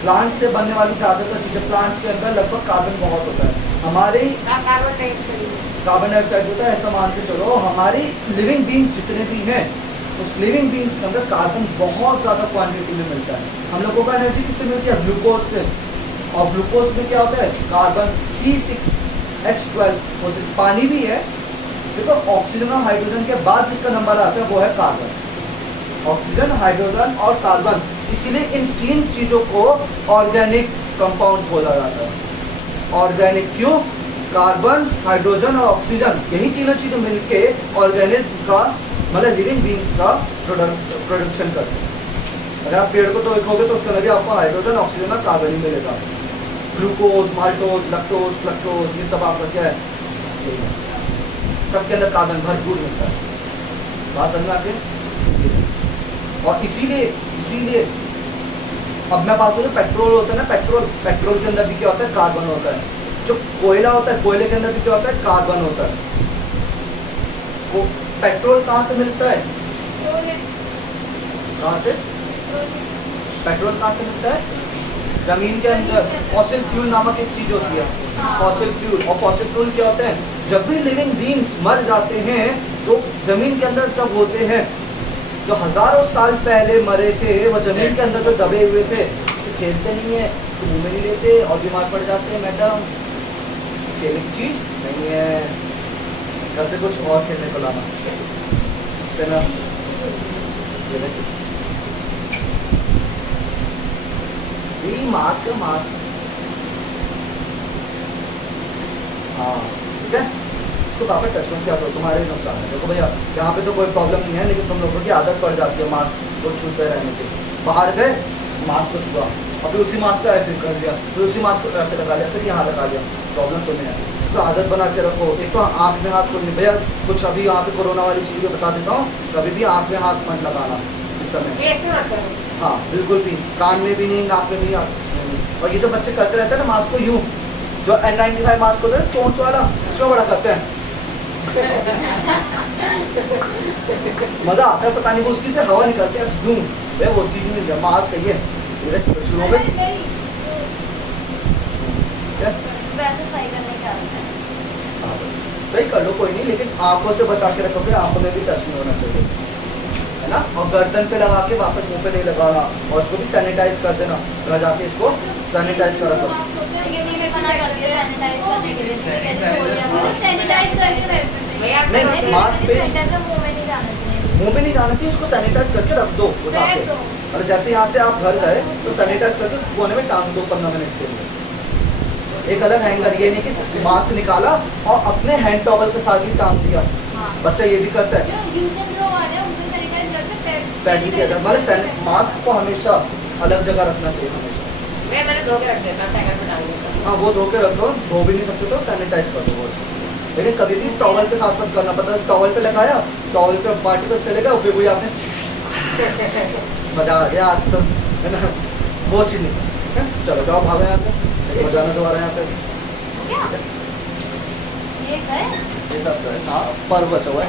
प्लांट से बनने वाली ज़्यादातर चीज़ें, प्लांट्स के अंदर लगभग कार्बन बहुत होता है। हमारे कार्बन डाइऑक्साइड होता है, ऐसा मान के चलो हमारी लिविंग बींग्स जितने भी हैं उस लिविंग बींग्स के अंदर कार्बन बहुत ज़्यादा क्वांटिटी में मिलता है। हम लोगों का एनर्जी किससे मिलती है, ग्लूकोज से। और ग्लूकोज में क्या होता है, कार्बन C6H12O6। पानी भी है, देखो ऑक्सीजन और हाइड्रोजन के बाद जिसका नंबर आता है वो है कार्बन। ऑक्सीजन, हाइड्रोजन और कार्बन, इसीलिए इन 3 चीज़ों को ऑर्गेनिक कंपाउंड्स बोला जाता है। ऑर्गेनिक क्यों, कार्बन, हाइड्रोजन और ऑक्सीजन, यही तीनों चीज़ें मिलके ऑर्गेनिज्म का मतलब लिविंग बींग्स का प्रोडक्शन करते हैं। अगर आप पेड़ को तोड़ोगे तो उसके अंदर भी आपको हाइड्रोजन, ऑक्सीजन और कार्बन ही मिलेगा। ग्लूकोज, माल्टोज, लैक्टोज, फ्रक्टोज, ये सब आपका क्या है, सबके अंदर कार्बन भरपूर मिलता है। बात समझ में आती है। और इसीलिए अब मैं बात करूँ, पेट्रोल होता है ना, पेट्रोल के अंदर भी क्या होता है, कार्बन होता है। जो कोयला होता है, कोयले के अंदर भी क्या होता है, कार्बन होता है। पेट्रोल कहाँ से मिलता है, कहाँ से, पेट्रोल कहाँ से मिलता है, जमीन के अंदर। फॉसिल फ्यूल नामक एक चीज होती है, फॉसिल फ्यूल। और फॉसिल फ्यूल क्या होते हैं, जब भी लिविंग बींग्स मर जाते हैं तो जमीन के अंदर जब होते हैं, जो हजारों साल पहले मरे थे वो जमीन के अंदर जो दबे हुए थे, इसे खेलते नहीं है, इसको मुंह में नहीं लेते और बीमार पड़ जाते हैं। मैडम खेलने की चीज नहीं है, घर से कुछ और खेलने को लाना। इस पे ना ये देखिए, यही मास्क है, मास्क। हाँ ठीक है, इसको वापस टच मत किया करो, तुम्हारे ही नुकसान है। देखो भैया यहाँ पे तो कोई प्रॉब्लम नहीं है, लेकिन तुम लोगों की आदत पड़ जाती है मास्क को छूते रहने की। बाहर गए मास्क को छुआ और फिर उसी मास्क को ऐसे कर दिया, फिर उसी मास्क को ऐसे लगा लिया, फिर यहाँ लगा लिया। प्रॉब्लम तो नहीं है, इसको आदत बना के रखो। एक तो आँख में हाथ को नहीं, भैया कुछ अभी यहाँ पे कोरोना वाली चीज़ भी बता देता हूँ, कभी भी आँख में हाथ मत लगाना इस समय। फेस में मत करो। हाँ बिल्कुल भी, कान में भी नहीं, नाक में भी नहीं। और ये जो बच्चे करते रहते हैं ना मास्क को यूँ, जो N95 मास्क होता है चोंच वाला, इसमें बड़ा करते हैं। मजा आता है, पता नहीं वो उसकी से हवा निकलती है जूम, वे वो चीज नहीं है। मास्क है ये शुरू हो गई क्या? वैसे सही करने का होता है। हाँ, सही कर लो कोई नहीं, लेकिन आंखों से बचा के रखोगे, आंखों में भी टच नहीं होना चाहिए, है ना। और गर्दन पे लगा के वापस मुंह पे नहीं लगाना, और उसको भी सैनिटाइज कर देना, घर जाके इसको सैनिटाइज कर रखो। लेकिन दीदी मना कर दिया सैनिटाइज करने के लिए, दीदी कहती है बोलिया करो सैनिटाइज करके रहते भैया नहीं, नहीं, मास्क पे सैनिटाइजर मुंह में नहीं जाना चाहिए। मुंह में नहीं जाना चाहिए, इसको सैनिटाइज करके रख दो उठा रख के। दो। और जैसे यहाँ से आप घर गए तो सैनिटाइज करके कोने में टांग दो 15 मिनट के लिए। एक अलग हैंगर, ये नहीं कि मास्क निकाला और अपने हैंड टॉवल के साथ ही टांग दिया। हाँ। बच्चा ये भी करता है। जो यूज एंड थ्रो वाले हैं उनको सैनिटाइज करके पैड भी किया जाता है, मतलब मास्क को हमेशा अलग जगह रखना चाहिए हमेशा। मैंने धो के रख देता, पैकेट में डाल देता। हाँ वो धो के रख दो, धो भी नहीं सकते तो सैनिटाइज कर दो वो चीज़। लेकिन कभी भी टॉवल के साथ मत करना, पता टॉवल पे लगाया, टॉवल पे पार्टिकल चले गए, फिर वही आपने मजा आ गया आज तो, है ना, वो चीज़ नहीं। चलो जाओ भागो यहाँ से, मजा आना दोबारा यहाँ पे। क्या ये गए ये सब तो है, हाँ पर्व बचा हुआ है।